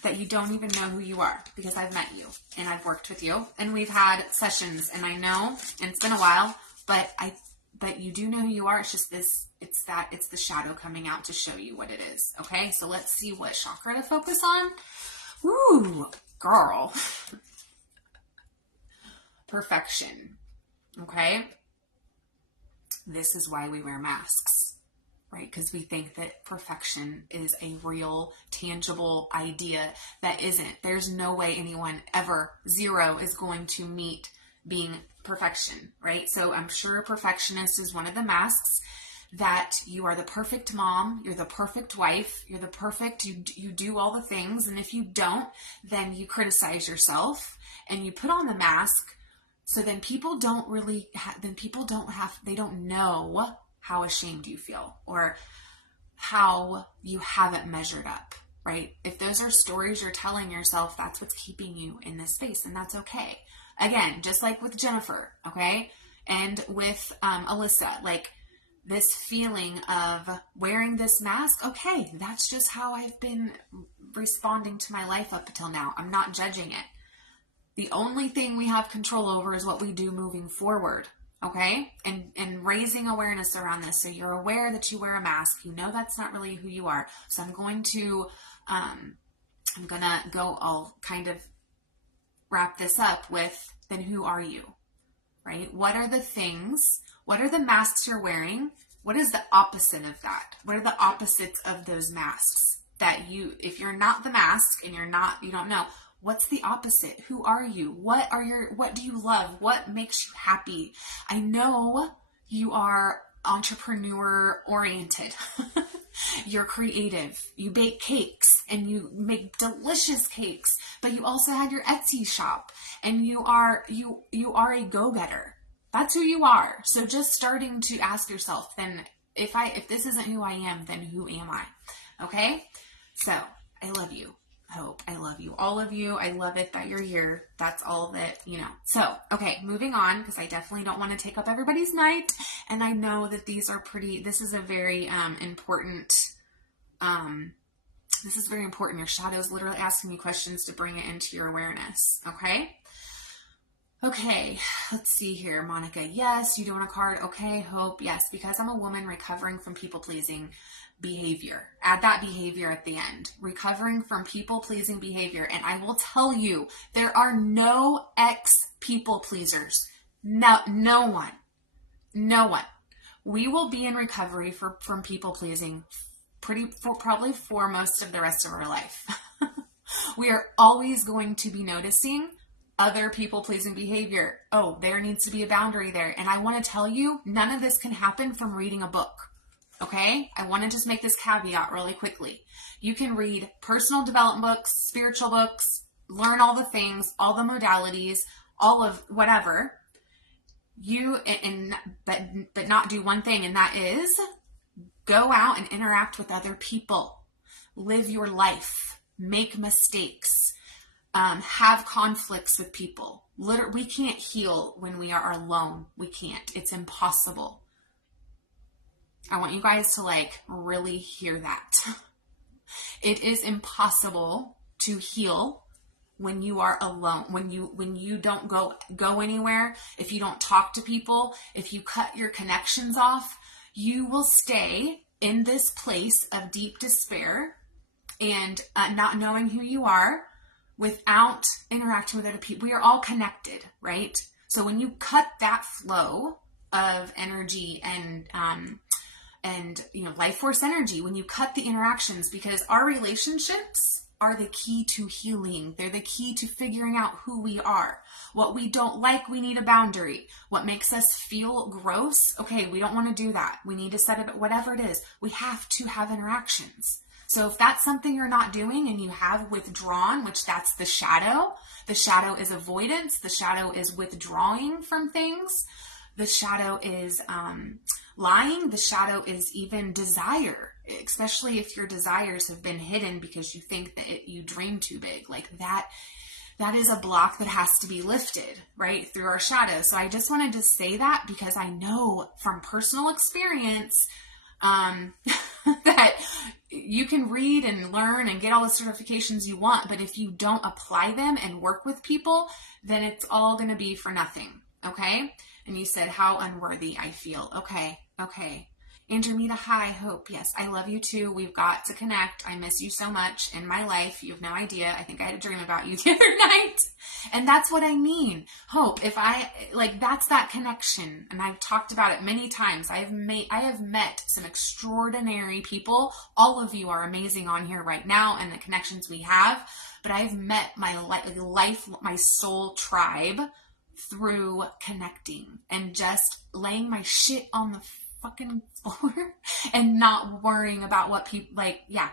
that you don't even know who you are, because I've met you and I've worked with you and we've had sessions, and I know, and it's been a while, but you do know who you are. It's just it's the shadow coming out to show you what it is. Okay. So let's see what chakra to focus on. Ooh, girl. Perfection. Okay. This is why we wear masks, right? Because we think that perfection is a real, tangible idea that isn't. There's no way anyone ever, zero, is going to meet being perfection, right? So I'm sure a perfectionist is one of the masks, that you are the perfect mom, you're the perfect wife, you're the perfect, you do all the things, and if you don't, then you criticize yourself and you put on the mask. So then people don't really, they don't know how ashamed you feel or how you haven't measured up, right? If those are stories you're telling yourself, that's what's keeping you in this space, and that's okay. Again, just like with Jennifer, okay? And with Alyssa, like, this feeling of wearing this mask, okay, that's just how I've been responding to my life up until now. I'm not judging it. The only thing we have control over is what we do moving forward, okay? And raising awareness around this. So you're aware that you wear a mask. You know that's not really who you are. So I'm going to I'll kind of wrap this up with, then who are you, right? What are the things, What are the masks you're wearing? What is the opposite of that? What are the opposites of those masks that if you're not the mask and you don't know, what's the opposite? Who are you? What do you love? What makes you happy? I know you are entrepreneur oriented. You're creative. You bake cakes and you make delicious cakes, but you also have your Etsy shop and you are a go-getter. That's who you are. So just starting to ask yourself, then if this isn't who I am, then who am I? Okay? So I love you. Hope. I love you. All of you. I love it that you're here. That's all that, So, okay, moving on, because I definitely don't want to take up everybody's night. And I know that this is a very important, Your shadow is literally asking you questions to bring it into your awareness. Okay? Okay, let's see here. Monica, yes. You doing a card? Okay, Hope, yes. Because I'm a woman recovering from people-pleasing behavior. Add that behavior at the end. Recovering from people-pleasing behavior. And I will tell you, there are no ex-people pleasers. No one. We will be in recovery from people-pleasing probably for most of the rest of our life. We are always going to be noticing other people-pleasing behavior. Oh, there needs to be a boundary there. And I want to tell you, none of this can happen from reading a book. Okay? I want to just make this caveat really quickly. You can read personal development books, spiritual books, learn all the things, all the modalities, all of whatever. But not do one thing, and that is go out and interact with other people. Live your life. Make mistakes. Have conflicts with people. We can't heal when we are alone. We can't. It's impossible. I want you guys to really hear that. It is impossible to heal when you are alone, when you don't go anywhere, if you don't talk to people, if you cut your connections off, you will stay in this place of deep despair and not knowing who you are without interacting with other people. We are all connected, right? So when you cut that flow of energy and life force energy, when you cut the interactions, because our relationships are the key to healing. They're the key to figuring out who we are. What we don't like, we need a boundary. What makes us feel gross, okay, we don't want to do that. We need to set it, whatever it is, we have to have interactions. So if that's something you're not doing and you have withdrawn, which that's the shadow is avoidance, the shadow is withdrawing from things, the shadow is lying, the shadow is even desire, especially if your desires have been hidden because you think that you dream too big. That is a block that has to be lifted, right, through our shadow. So I just wanted to say that because I know from personal experience that you can read and learn and get all the certifications you want, but if you don't apply them and work with people, then it's all going to be for nothing, okay? And you said, how unworthy I feel. Okay. Andromeda, hi, Hope. Yes, I love you too. We've got to connect. I miss you so much in my life. You have no idea. I think I had a dream about you the other night. And that's what I mean. Hope, that's that connection. And I've talked about it many times. I have met some extraordinary people. All of you are amazing on here right now and the connections we have. But I've met my soul tribe through connecting and just laying my shit on the fucking floor and not worrying about what people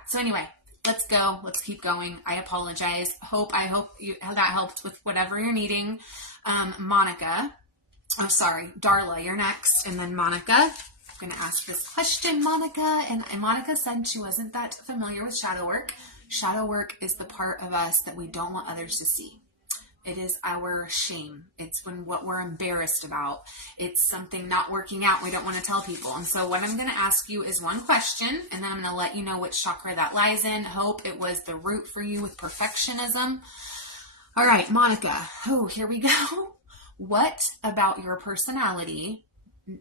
So anyway, let's go. Let's keep going. I apologize. I hope that helped with whatever you're needing. Monica, I'm sorry, Darla, you're next. And then Monica, I'm going to ask this question, Monica. And Monica said she wasn't that familiar with shadow work. Shadow work is the part of us that we don't want others to see. It is our shame. It's what we're embarrassed about. It's something not working out we don't want to tell people. And so what I'm going to ask you is one question, and then I'm going to let you know which chakra that lies in. Hope it was the root for you with perfectionism. All right, Monica. Oh, here we go. What about your personality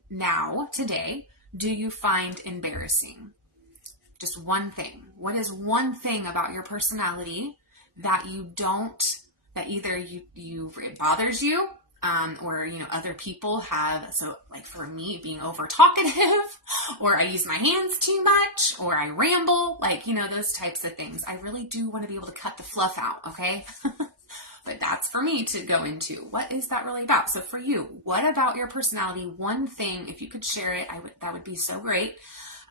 now, today, do you find embarrassing? Just one thing. What is one thing about your personality that you don't, that either it bothers you, or, other people have. So like for me, being over talkative, or I use my hands too much, or I ramble, those types of things. I really do want to be able to cut the fluff out. Okay. But that's for me to go into. What is that really about? So for you, what about your personality? One thing, if you could share it, that would be so great.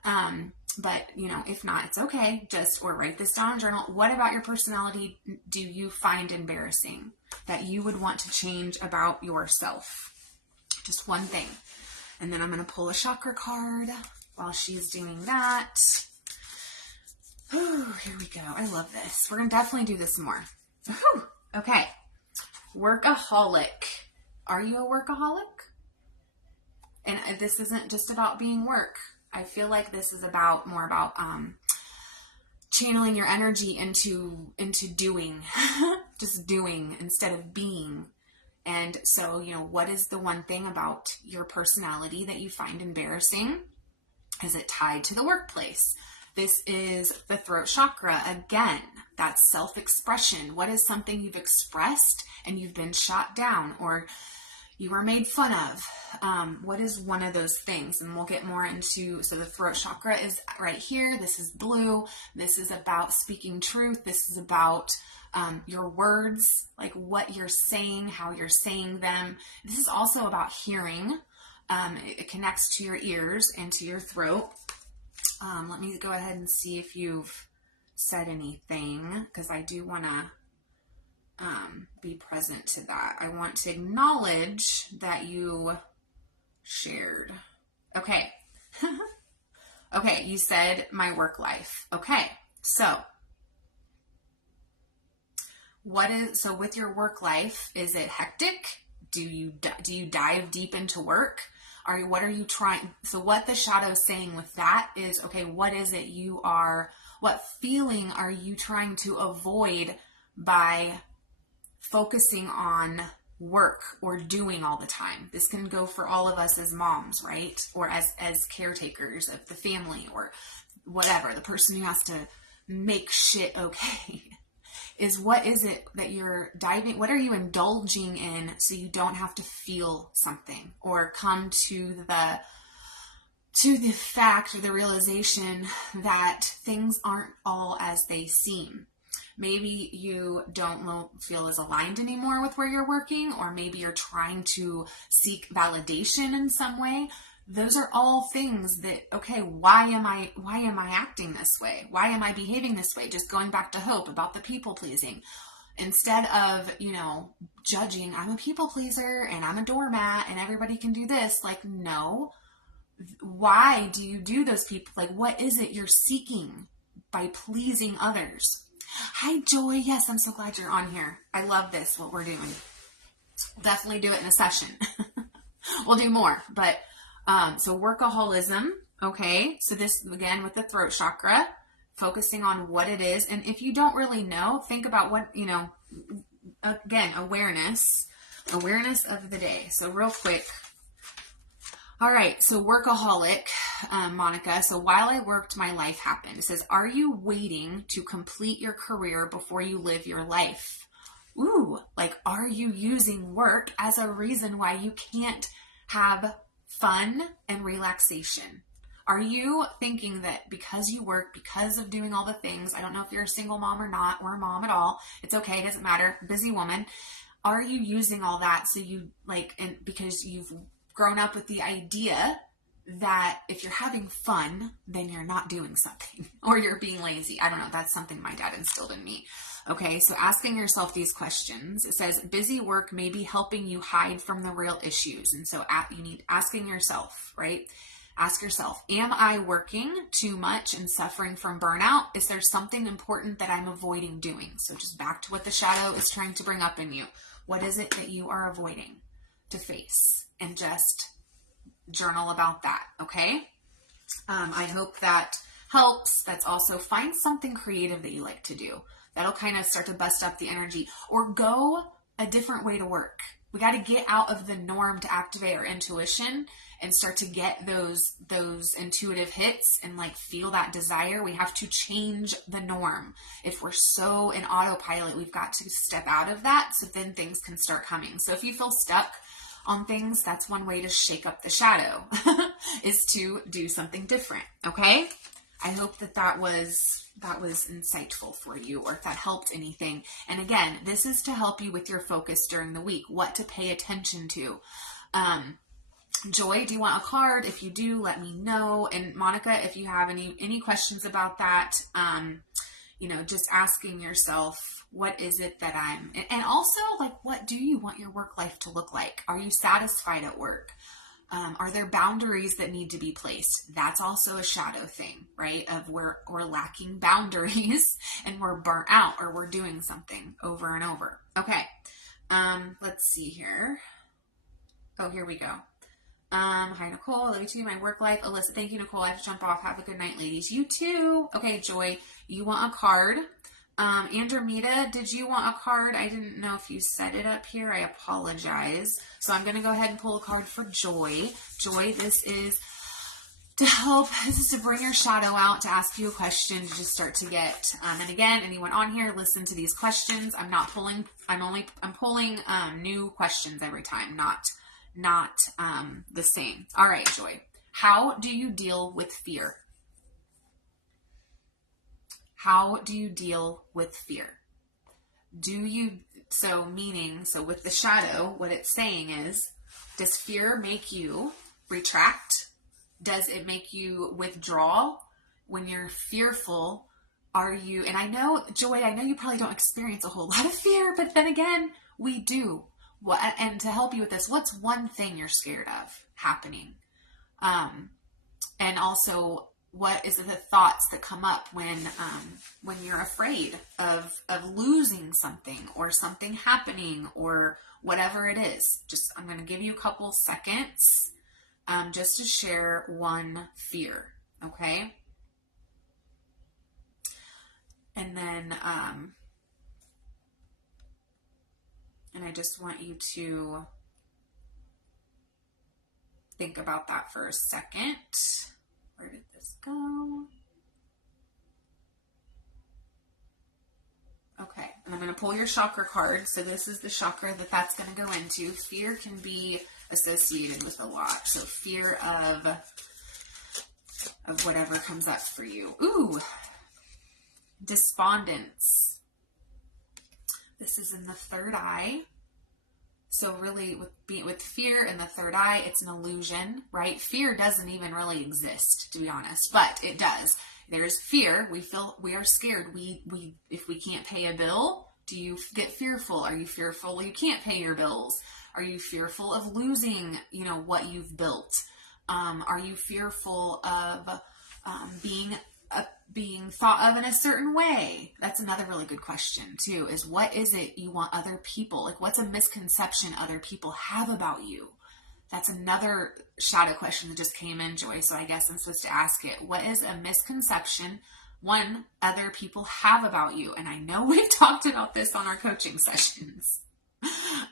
But if not, it's okay. Or write this down in a journal. What about your personality do you find embarrassing that you would want to change about yourself? Just one thing. And then I'm going to pull a chakra card while she's doing that. Ooh, here we go. I love this. We're going to definitely do this more. Whew. Okay. Workaholic. Are you a workaholic? And this isn't just about being work. I feel like this is more about channeling your energy into doing, just doing instead of being. And so, what is the one thing about your personality that you find embarrassing? Is it tied to the workplace? This is the throat chakra again. That's self-expression. What is something you've expressed and you've been shot down or you were made fun of? What is one of those things? And we'll get more into, so the throat chakra is right here. This is blue. This is about speaking truth. This is about your words, like what you're saying, how you're saying them. This is also about hearing. It connects to your ears and to your throat. Let me go ahead and see if you've said anything, because I do want to be present to that. I want to acknowledge that you shared. Okay. Okay, you said my work life. Okay, so with your work life, is it hectic? Do you dive deep into work? What are you trying? So what the shadow is saying with that is, okay, what is it what feeling are you trying to avoid by focusing on work or doing all the time? This can go for all of us as moms, right? Or as caretakers of the family or whatever, the person who has to make shit okay. What is it that you're what are you indulging in so you don't have to feel something or come to the fact or the realization that things aren't all as they seem? Maybe you don't feel as aligned anymore with where you're working, or maybe you're trying to seek validation in some way. Those are all things that, okay, why am I acting this way? Why am I behaving this way? Just going back to Hope about the people pleasing. Instead of, judging, I'm a people pleaser and I'm a doormat and everybody can do this. No. Why do you do those people? What is it you're seeking by pleasing others? Hi, Joy. Yes, I'm so glad you're on here. I love this, what we're doing. We'll definitely do it in a session. We'll do more, but so workaholism, okay, so this, again, with the throat chakra, focusing on what it is, and if you don't really know, think about what, again, awareness of the day. So real quick, all right, so workaholic, Monica, so while I worked, my life happened. It says, are you waiting to complete your career before you live your life? Ooh, are you using work as a reason why you can't have fun and relaxation? Are you thinking that because you work, because of doing all the things, I don't know if you're a single mom or not, or a mom at all, it's okay, it doesn't matter, busy woman, are you using all that so you and because you've grown up with the idea that if you're having fun, then you're not doing something, or you're being lazy? I don't know, that's something my dad instilled in me. Okay, so asking yourself these questions. It says, busy work may be helping you hide from the real issues. And so you need asking yourself, right? Ask yourself, am I working too much and suffering from burnout? Is there something important that I'm avoiding doing? So just back to what the shadow is trying to bring up in you. What is it that you are avoiding to face? And just journal about that, okay? I hope that helps. That's also, find something creative that you like to do. That'll kind of start to bust up the energy, or go a different way to work. We got to get out of the norm to activate our intuition and start to get those intuitive hits and like feel that desire, we have to change the norm. If we're so in autopilot, we've got to step out of that so then things can start coming. So if you feel stuck on things, that's one way to shake up the shadow is to do something different. Okay. I hope that was insightful for you, or if that helped anything. And again, this is to help you with your focus during the week, what to pay attention to. Joy, do you want a card? If you do, let me know. And Monica, if you have any questions about that, just asking yourself, what is it that and also like, what do you want your work life to look like? Are you satisfied at work? Are there boundaries that need to be placed? That's also a shadow thing, right? Of we're lacking boundaries and we're burnt out, or we're doing something over and over. Okay. Let's see here. Oh, here we go. Hi, Nicole. Love you too. My work life. Alyssa, thank you, Nicole. I have to jump off. Have a good night, ladies. You too. Okay, Joy, you want a card? Andromeda, did you want a card? I didn't know if you set it up here. I apologize. So I'm going to go ahead and pull a card for Joy. Joy, this is to help. This is to bring your shadow out, to ask you a question, to just start to get, and again, anyone on here, listen to these questions. I'm pulling new questions every time, not the same. All right, Joy. How do you deal with fear? How do you deal with fear? So with the shadow, what it's saying is, does fear make you retract? Does it make you withdraw? When you're fearful, and I know, Joy, I know you probably don't experience a whole lot of fear, but then again, we do. And to help you with this, what's one thing you're scared of happening? And also, what is the thoughts that come up when you're afraid of losing something or something happening or whatever it is? I'm going to give you a couple seconds just to share one fear, okay? And then, and I just want you to think about that for a second. Where did this go? Okay, and I'm going to pull your chakra card. So this is the chakra that's going to go into. Fear can be associated with a lot. So fear of whatever comes up for you. Ooh, despondence. This is in the third eye. So really with fear in the third eye, it's an illusion, right? Fear doesn't even really exist, to be honest, but it does. There's fear. We are scared. If we can't pay a bill, do you get fearful? Are you fearful you can't pay your bills? Are you fearful of losing, what you've built? Are you fearful of being thought of in a certain way? That's another really good question too, is what is it you want other people, like what's a misconception other people have about you? That's another shadow question that just came in, Joy. So I guess I'm supposed to ask it. What is a misconception other people have about you? And I know we've talked about this on our coaching sessions.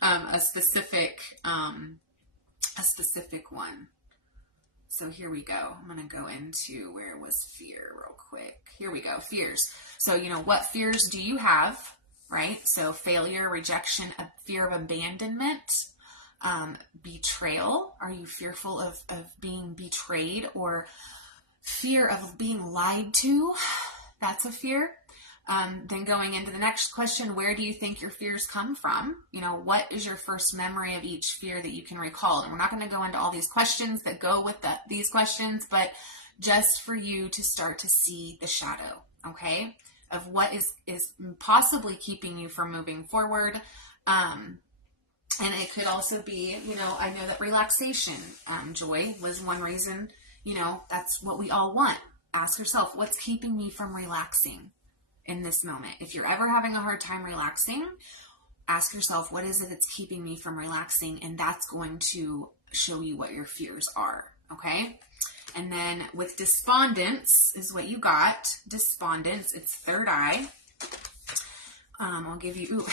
A specific one. So here we go. I'm going to go into where was fear real quick. Here we go. Fears. So, what fears do you have, right? So failure, rejection, a fear of abandonment, betrayal. Are you fearful of being betrayed, or fear of being lied to? That's a fear. Then going into the next question, where do you think your fears come from? What is your first memory of each fear that you can recall? And we're not going to go into all these questions that go with these questions, but just for you to start to see the shadow, okay, of what is possibly keeping you from moving forward. And it could also be, I know that relaxation, Joy, was one reason, that's what we all want. Ask yourself, what's keeping me from relaxing in this moment? If you're ever having a hard time relaxing, ask yourself, what is it that's keeping me from relaxing? And that's going to show you what your fears are. Okay. And then with despondence is what you got. Despondence, it's third eye. I'll give you,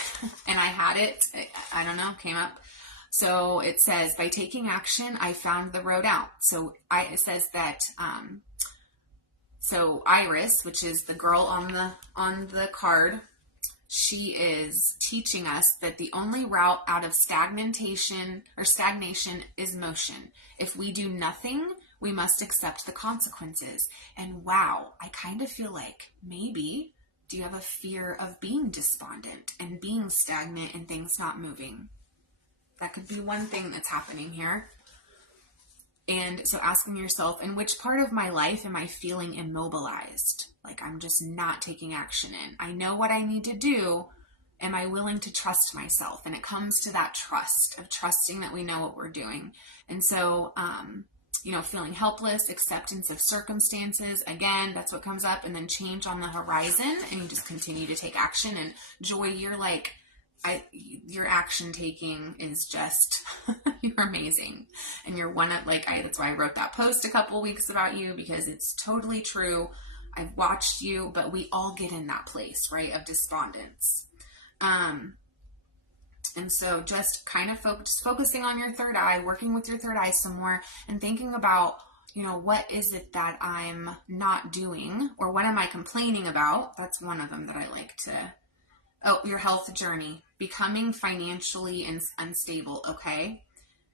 and I had it, I don't know, came up. So it says, by taking action, I found the road out. So it says that, so Iris, which is the girl on the card, she is teaching us that the only route out of stagnation is motion. If we do nothing, we must accept the consequences. And wow, I kind of feel like maybe, do you have a fear of being despondent and being stagnant and things not moving? That could be one thing that's happening here. And so asking yourself, in which part of my life am I feeling immobilized? Like I'm just not taking action in. I know what I need to do. Am I willing to trust myself? And it comes to that trust of trusting that we know what we're doing. And so, feeling helpless, acceptance of circumstances. Again, that's what comes up. And then change on the horizon, and you just continue to take action. And Joy, you're like, your action taking is just, you're amazing. And you're one of that's why I wrote that post a couple weeks about you, because it's totally true. I've watched you, but we all get in that place, right, of despondence. And so just kind of focusing on your third eye, working with your third eye some more, and thinking about, what is it that I'm not doing, or what am I complaining about? That's one of them that I like to. Oh, your health journey, becoming financially unstable. Okay.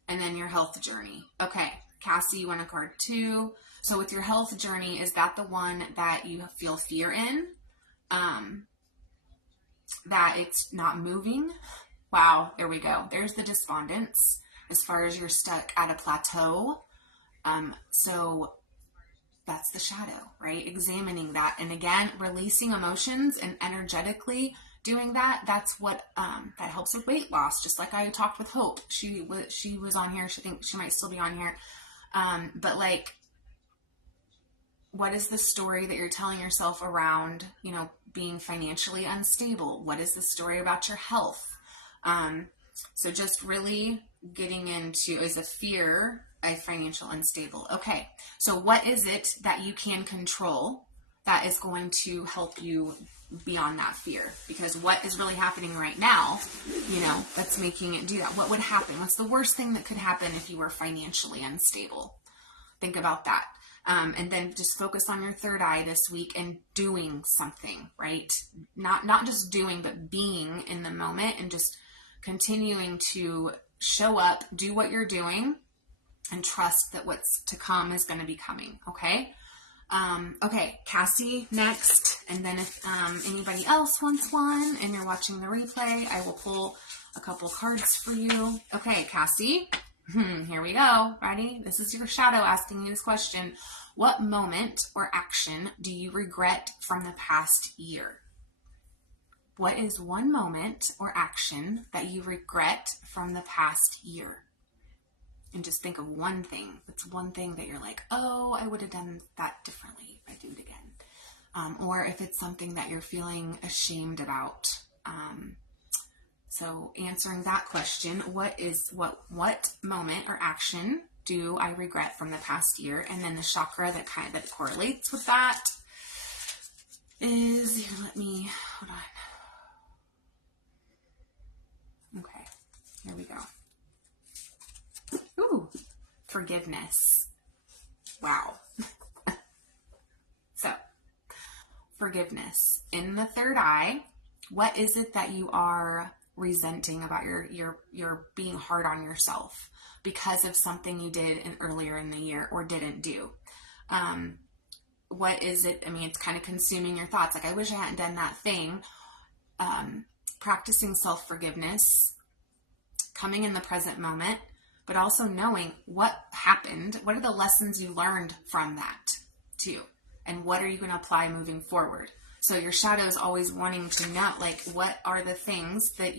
And then your health journey. Okay. Cassie, you want a card too. So with your health journey, is that the one that you feel fear in? That it's not moving? Wow. There we go. There's the despondence as far as you're stuck at a plateau. So that's the shadow, right? Examining that. And again, releasing emotions and energetically doing that. That's what, that helps with weight loss. Just like I talked with Hope. She was on here. She thinks she might still be on here. But what is the story that you're telling yourself around, being financially unstable? What is the story about your health? So just really getting into, is a fear a financial unstable? Okay. So what is it that you can control that is going to help you beyond that fear? Because what is really happening right now, that's making it do that. What would happen? What's the worst thing that could happen if you were financially unstable? Think about that. And then just focus on your third eye this week and doing something, right? Not just doing, but being in the moment, and just continuing to show up, do what you're doing, and trust that what's to come is going to be coming. Okay. Okay, Cassie next. And then if anybody else wants one and you're watching the replay, I will pull a couple cards for you. Okay, Cassie, here we go. Ready? This is your shadow asking you this question. What moment or action do you regret from the past year? What is one moment or action that you regret from the past year? And just think of one thing. It's one thing that you're like, oh, I would have done that differently if I do it again. Or if it's something that you're feeling ashamed about. So answering that question, what moment or action do I regret from the past year? And then the chakra that correlates with that is, hold on. Okay, here we go. Ooh, forgiveness. Wow. So, forgiveness. In the third eye, what is it that you are resenting about your being hard on yourself because of something you did earlier in the year or didn't do? What is it? It's kind of consuming your thoughts. Like, I wish I hadn't done that thing. Practicing self-forgiveness, coming in the present moment, but also knowing what happened. What are the lessons you learned from that too? And what are you going to apply moving forward? So your shadow is always wanting to know, what are the things that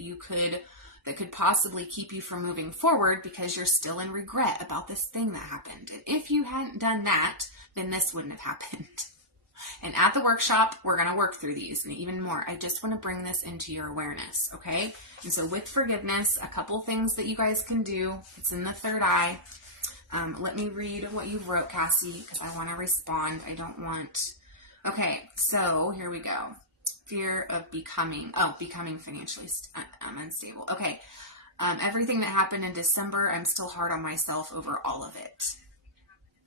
could possibly keep you from moving forward because you're still in regret about this thing that happened. And if you hadn't done that, then this wouldn't have happened. And at the workshop, we're going to work through these and even more. I just want to bring this into your awareness, okay? And so with forgiveness, a couple things that you guys can do. It's in the third eye. Let me read what you wrote, Cassie, because I want to respond. Okay, so here we go. Fear of becoming financially unstable. Okay. Everything that happened in December, I'm still hard on myself over all of it.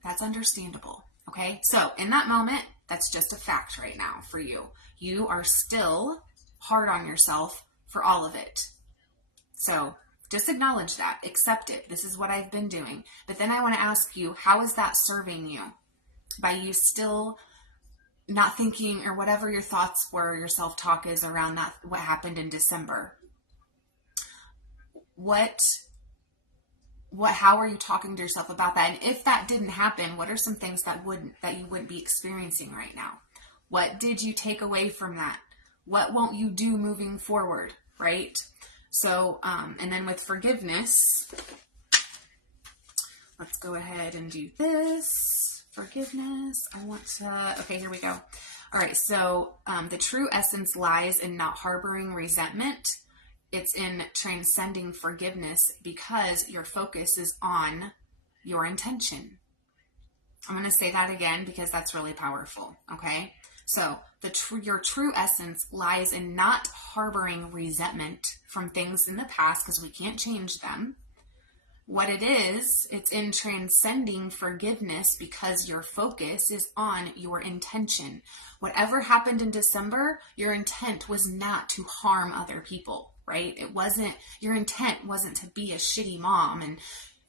That's understandable. Okay. So in that moment, that's just a fact right now for you. You are still hard on yourself for all of it. So just acknowledge that, accept it. This is what I've been doing. But then I want to ask you, how is that serving you? By you still not thinking, or whatever your thoughts were, your self-talk is around that, what happened in December. How are you talking to yourself about that? And if that didn't happen, what are some things that you wouldn't be experiencing right now? What did you take away from that? What won't you do moving forward, right? So, and then with forgiveness, let's go ahead and do this. Forgiveness. Okay, here we go. All right. So, the true essence lies in not harboring resentment. It's in transcending forgiveness because your focus is on your intention. I'm going to say that again because that's really powerful. Okay. So your true essence lies in not harboring resentment from things in the past because we can't change them. What it is, it's in transcending forgiveness because your focus is on your intention. Whatever happened in December, your intent was not to harm other people, right? Your intent wasn't to be a shitty mom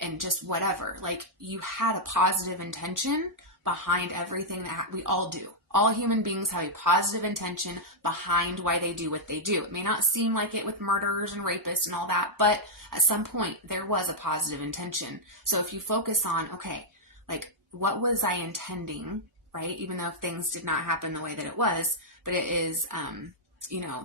and just whatever. Like, you had a positive intention behind everything that we all do. All human beings have a positive intention behind why they do what they do. It may not seem like it with murderers and rapists and all that, but at some point there was a positive intention. So if you focus on, okay, like, what was I intending, right? Even though things did not happen the way that it was, but it is,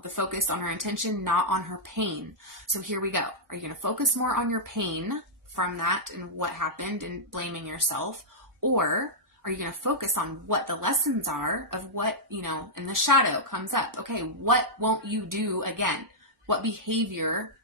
the focus on her intention, not on her pain. So here we go. Are you going to focus more on your pain from that and what happened and blaming yourself? Or are you going to focus on what the lessons are of what, and the shadow comes up? Okay, what won't you do again? What behavior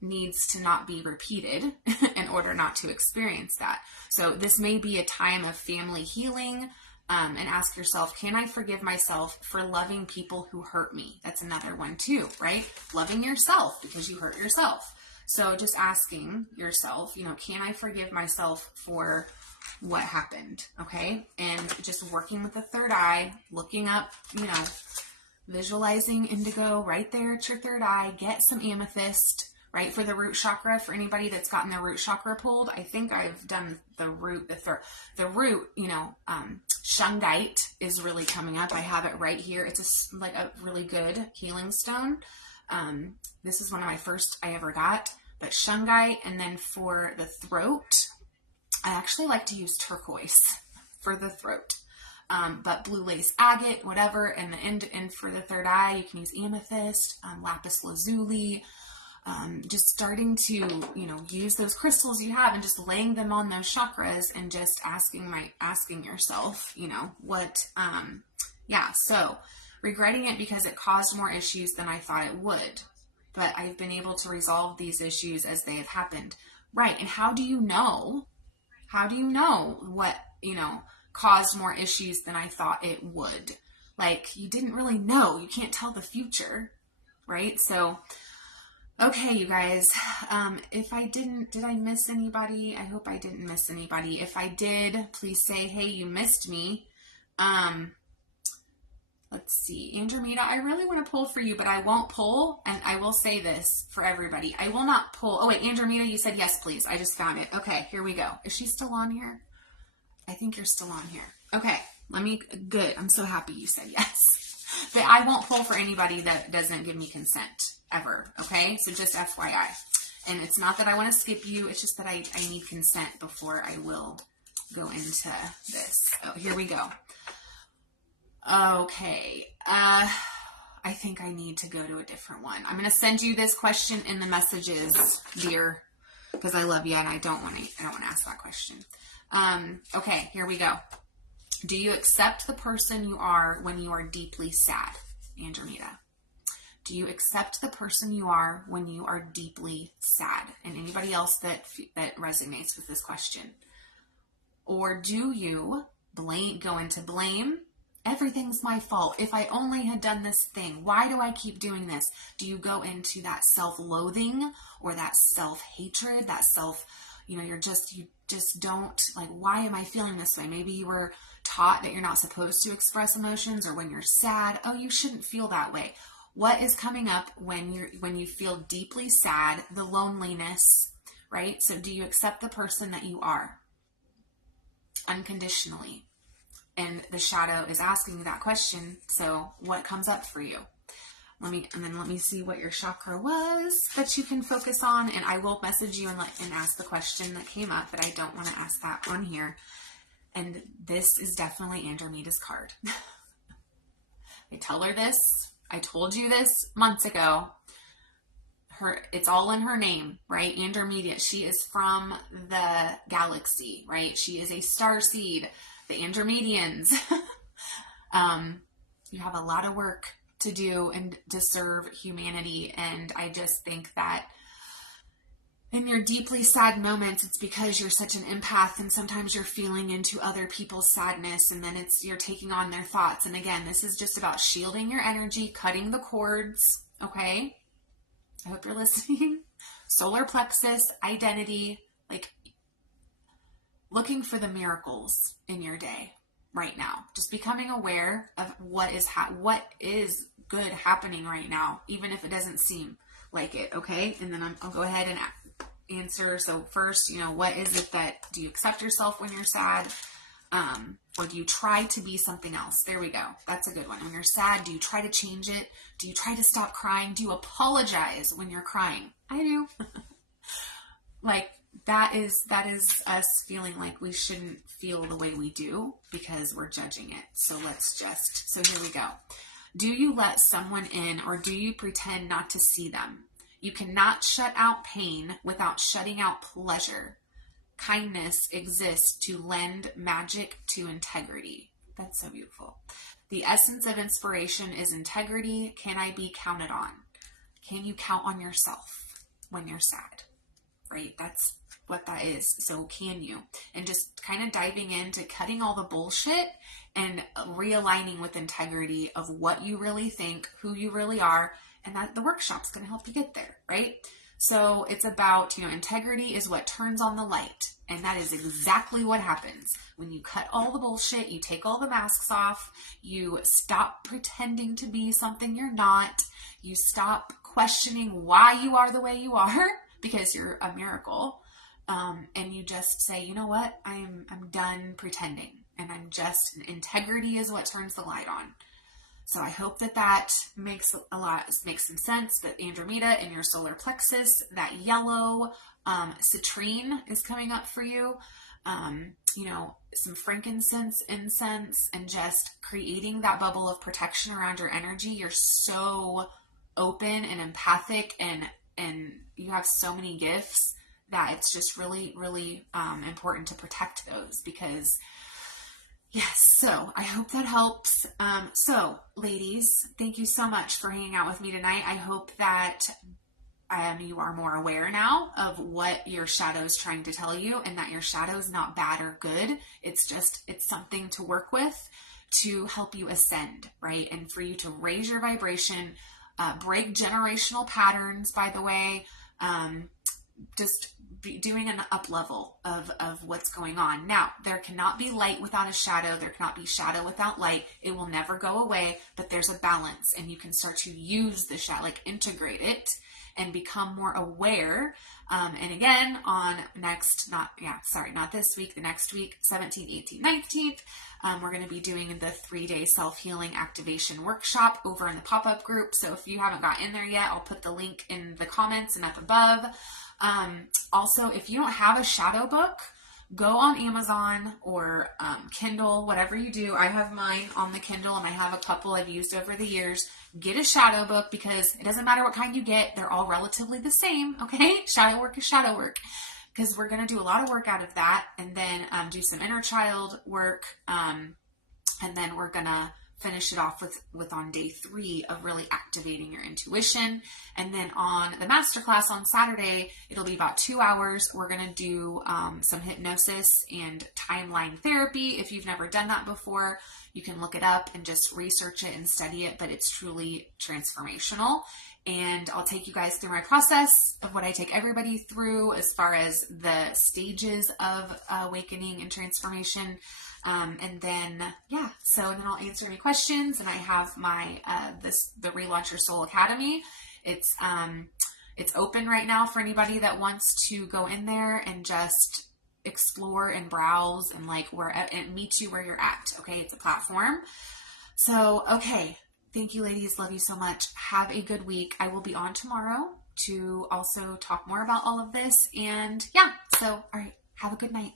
needs to not be repeated in order not to experience that? So this may be a time of family healing, and ask yourself, can I forgive myself for loving people who hurt me? That's another one too, right? Loving yourself because you hurt yourself. So just asking yourself, can I forgive myself for what happened? Okay. And just working with the third eye, looking up, visualizing indigo right there at your third eye. Get some amethyst, right? For the root chakra, for anybody that's gotten their root chakra pulled. I think I've done the root, the root, shungite is really coming up. I have it right here. It's like a really good healing stone. This is one of my first I ever got, but shungite. And then for the throat, I actually like to use turquoise for the throat. But blue lace agate, whatever. And for the third eye, you can use amethyst, lapis lazuli. Just starting to, use those crystals you have and just laying them on those chakras and just asking yourself, so regretting it because it caused more issues than I thought it would, but I've been able to resolve these issues as they have happened. Right. And how do you know what, caused more issues than I thought it would? Like, you didn't really know. You can't tell the future. Right. So, okay, you guys, if I did I miss anybody? I hope I didn't miss anybody. If I did, please say, hey, you missed me. Let's see, Andromeda, I really want to pull for you, but I won't pull. And I will say this for everybody. I will not pull. Oh wait, Andromeda, you said yes, please. I just found it. Okay, here we go. Is she still on here? I think you're still on here. Okay, good. I'm so happy you said yes. But I won't pull for anybody that doesn't give me consent ever. Okay, so just FYI. And it's not that I want to skip you. It's just that I need consent before I will go into this. Oh, here we go. Okay. I think I need to go to a different one. I'm going to send you this question in the messages, dear, because I love you and I don't want to ask that question. Okay, here we go. Do you accept the person you are when you are deeply sad, Andromeda? Do you accept the person you are when you are deeply sad? And anybody else that resonates with this question? Or do you go into blame, everything's my fault. If I only had done this thing, why do I keep doing this? Do you go into that self-loathing or that self-hatred, that self, you just don't, like, why am I feeling this way? Maybe you were taught that you're not supposed to express emotions, or when you're sad, oh, you shouldn't feel that way. What is coming up when you feel deeply sad, the loneliness, right? So do you accept the person that you are unconditionally? And the shadow is asking you that question. So what comes up for you? Let me see what your chakra was that you can focus on. And I will message you and ask the question that came up, but I don't want to ask that on here. And this is definitely Andromeda's card. I tell her this. I told you this months ago. It's all in her name, right? Andromeda. She is from the galaxy, right? She is a starseed. The Andromedians. You have a lot of work to do and to serve humanity. And I just think that in your deeply sad moments, it's because you're such an empath, and sometimes you're feeling into other people's sadness, and then you're taking on their thoughts. And again, this is just about shielding your energy, cutting the cords. Okay. I hope you're listening. Solar plexus, identity, like looking for the miracles in your day right now. Just becoming aware of what is good happening right now, even if it doesn't seem like it. Okay. And then I'll go ahead and answer. So first, what is it do you accept yourself when you're sad? Or do you try to be something else? There we go. That's a good one. When you're sad, do you try to change it? Do you try to stop crying? Do you apologize when you're crying? I do. Like that is us feeling like we shouldn't feel the way we do because we're judging it. So here we go. Do you let someone in, or do you pretend not to see them? You cannot shut out pain without shutting out pleasure. Kindness exists to lend magic to integrity. That's so beautiful. The essence of inspiration is integrity. Can I be counted on? Can you count on yourself when you're sad? Right? That's what that is. So can you? And just kind of diving into cutting all the bullshit and realigning with integrity of what you really think, who you really are, and that the workshop's going to help you get there, right? So it's about, integrity is what turns on the light. And that is exactly what happens. When you cut all the bullshit, you take all the masks off, you stop pretending to be something you're not, you stop questioning why you are the way you are, because you're a miracle. And you just say, you know what, I'm done pretending, and integrity is what turns the light on. So I hope that makes some sense, that Andromeda in your solar plexus, that yellow citrine is coming up for you. Some frankincense, incense, and just creating that bubble of protection around your energy. You're so open and empathic, and you have so many gifts that it's just really, really important to protect those, because yes, so I hope that helps. So ladies, thank you so much for hanging out with me tonight. I hope that you are more aware now of what your shadow is trying to tell you, and that your shadow is not bad or good. It's something to work with to help you ascend, right? And for you to raise your vibration, break generational patterns, by the way, just doing an up level of what's going on. Now, there cannot be light without a shadow. There cannot be shadow without light. It will never go away, but there's a balance, and you can start to use the shadow, like integrate it and become more aware. And again, not this week, the next week, 17th, 18th, 19th, we're going to be doing the 3-day self-healing activation workshop over in the pop-up group. So if you haven't got in there yet, I'll put the link in the comments and up above. Also, if you don't have a shadow book, go on Amazon or Kindle, whatever you do. I have mine on the Kindle, and I have a couple I've used over the years. Get a shadow book, because it doesn't matter what kind you get. They're all relatively the same, okay? Shadow work is shadow work, because we're going to do a lot of work out of that, and then do some inner child work, and then we're going to finish it off with on day 3 of really activating your intuition. And then on the masterclass on Saturday, it'll be about 2 hours. We're going to do some hypnosis and timeline therapy. If you've never done that before, you can look it up and just research it and study it, but it's truly transformational. And I'll take you guys through my process of what I take everybody through as far as the stages of awakening and transformation. And then then I'll answer any questions. And I have my the Relaunch Your Soul Academy. It's open right now for anybody that wants to go in there and just explore and browse and and meet you where you're at. Okay, it's a platform. So okay. Thank you, ladies. Love you so much. Have a good week. I will be on tomorrow to also talk more about all of this. And all right. Have a good night.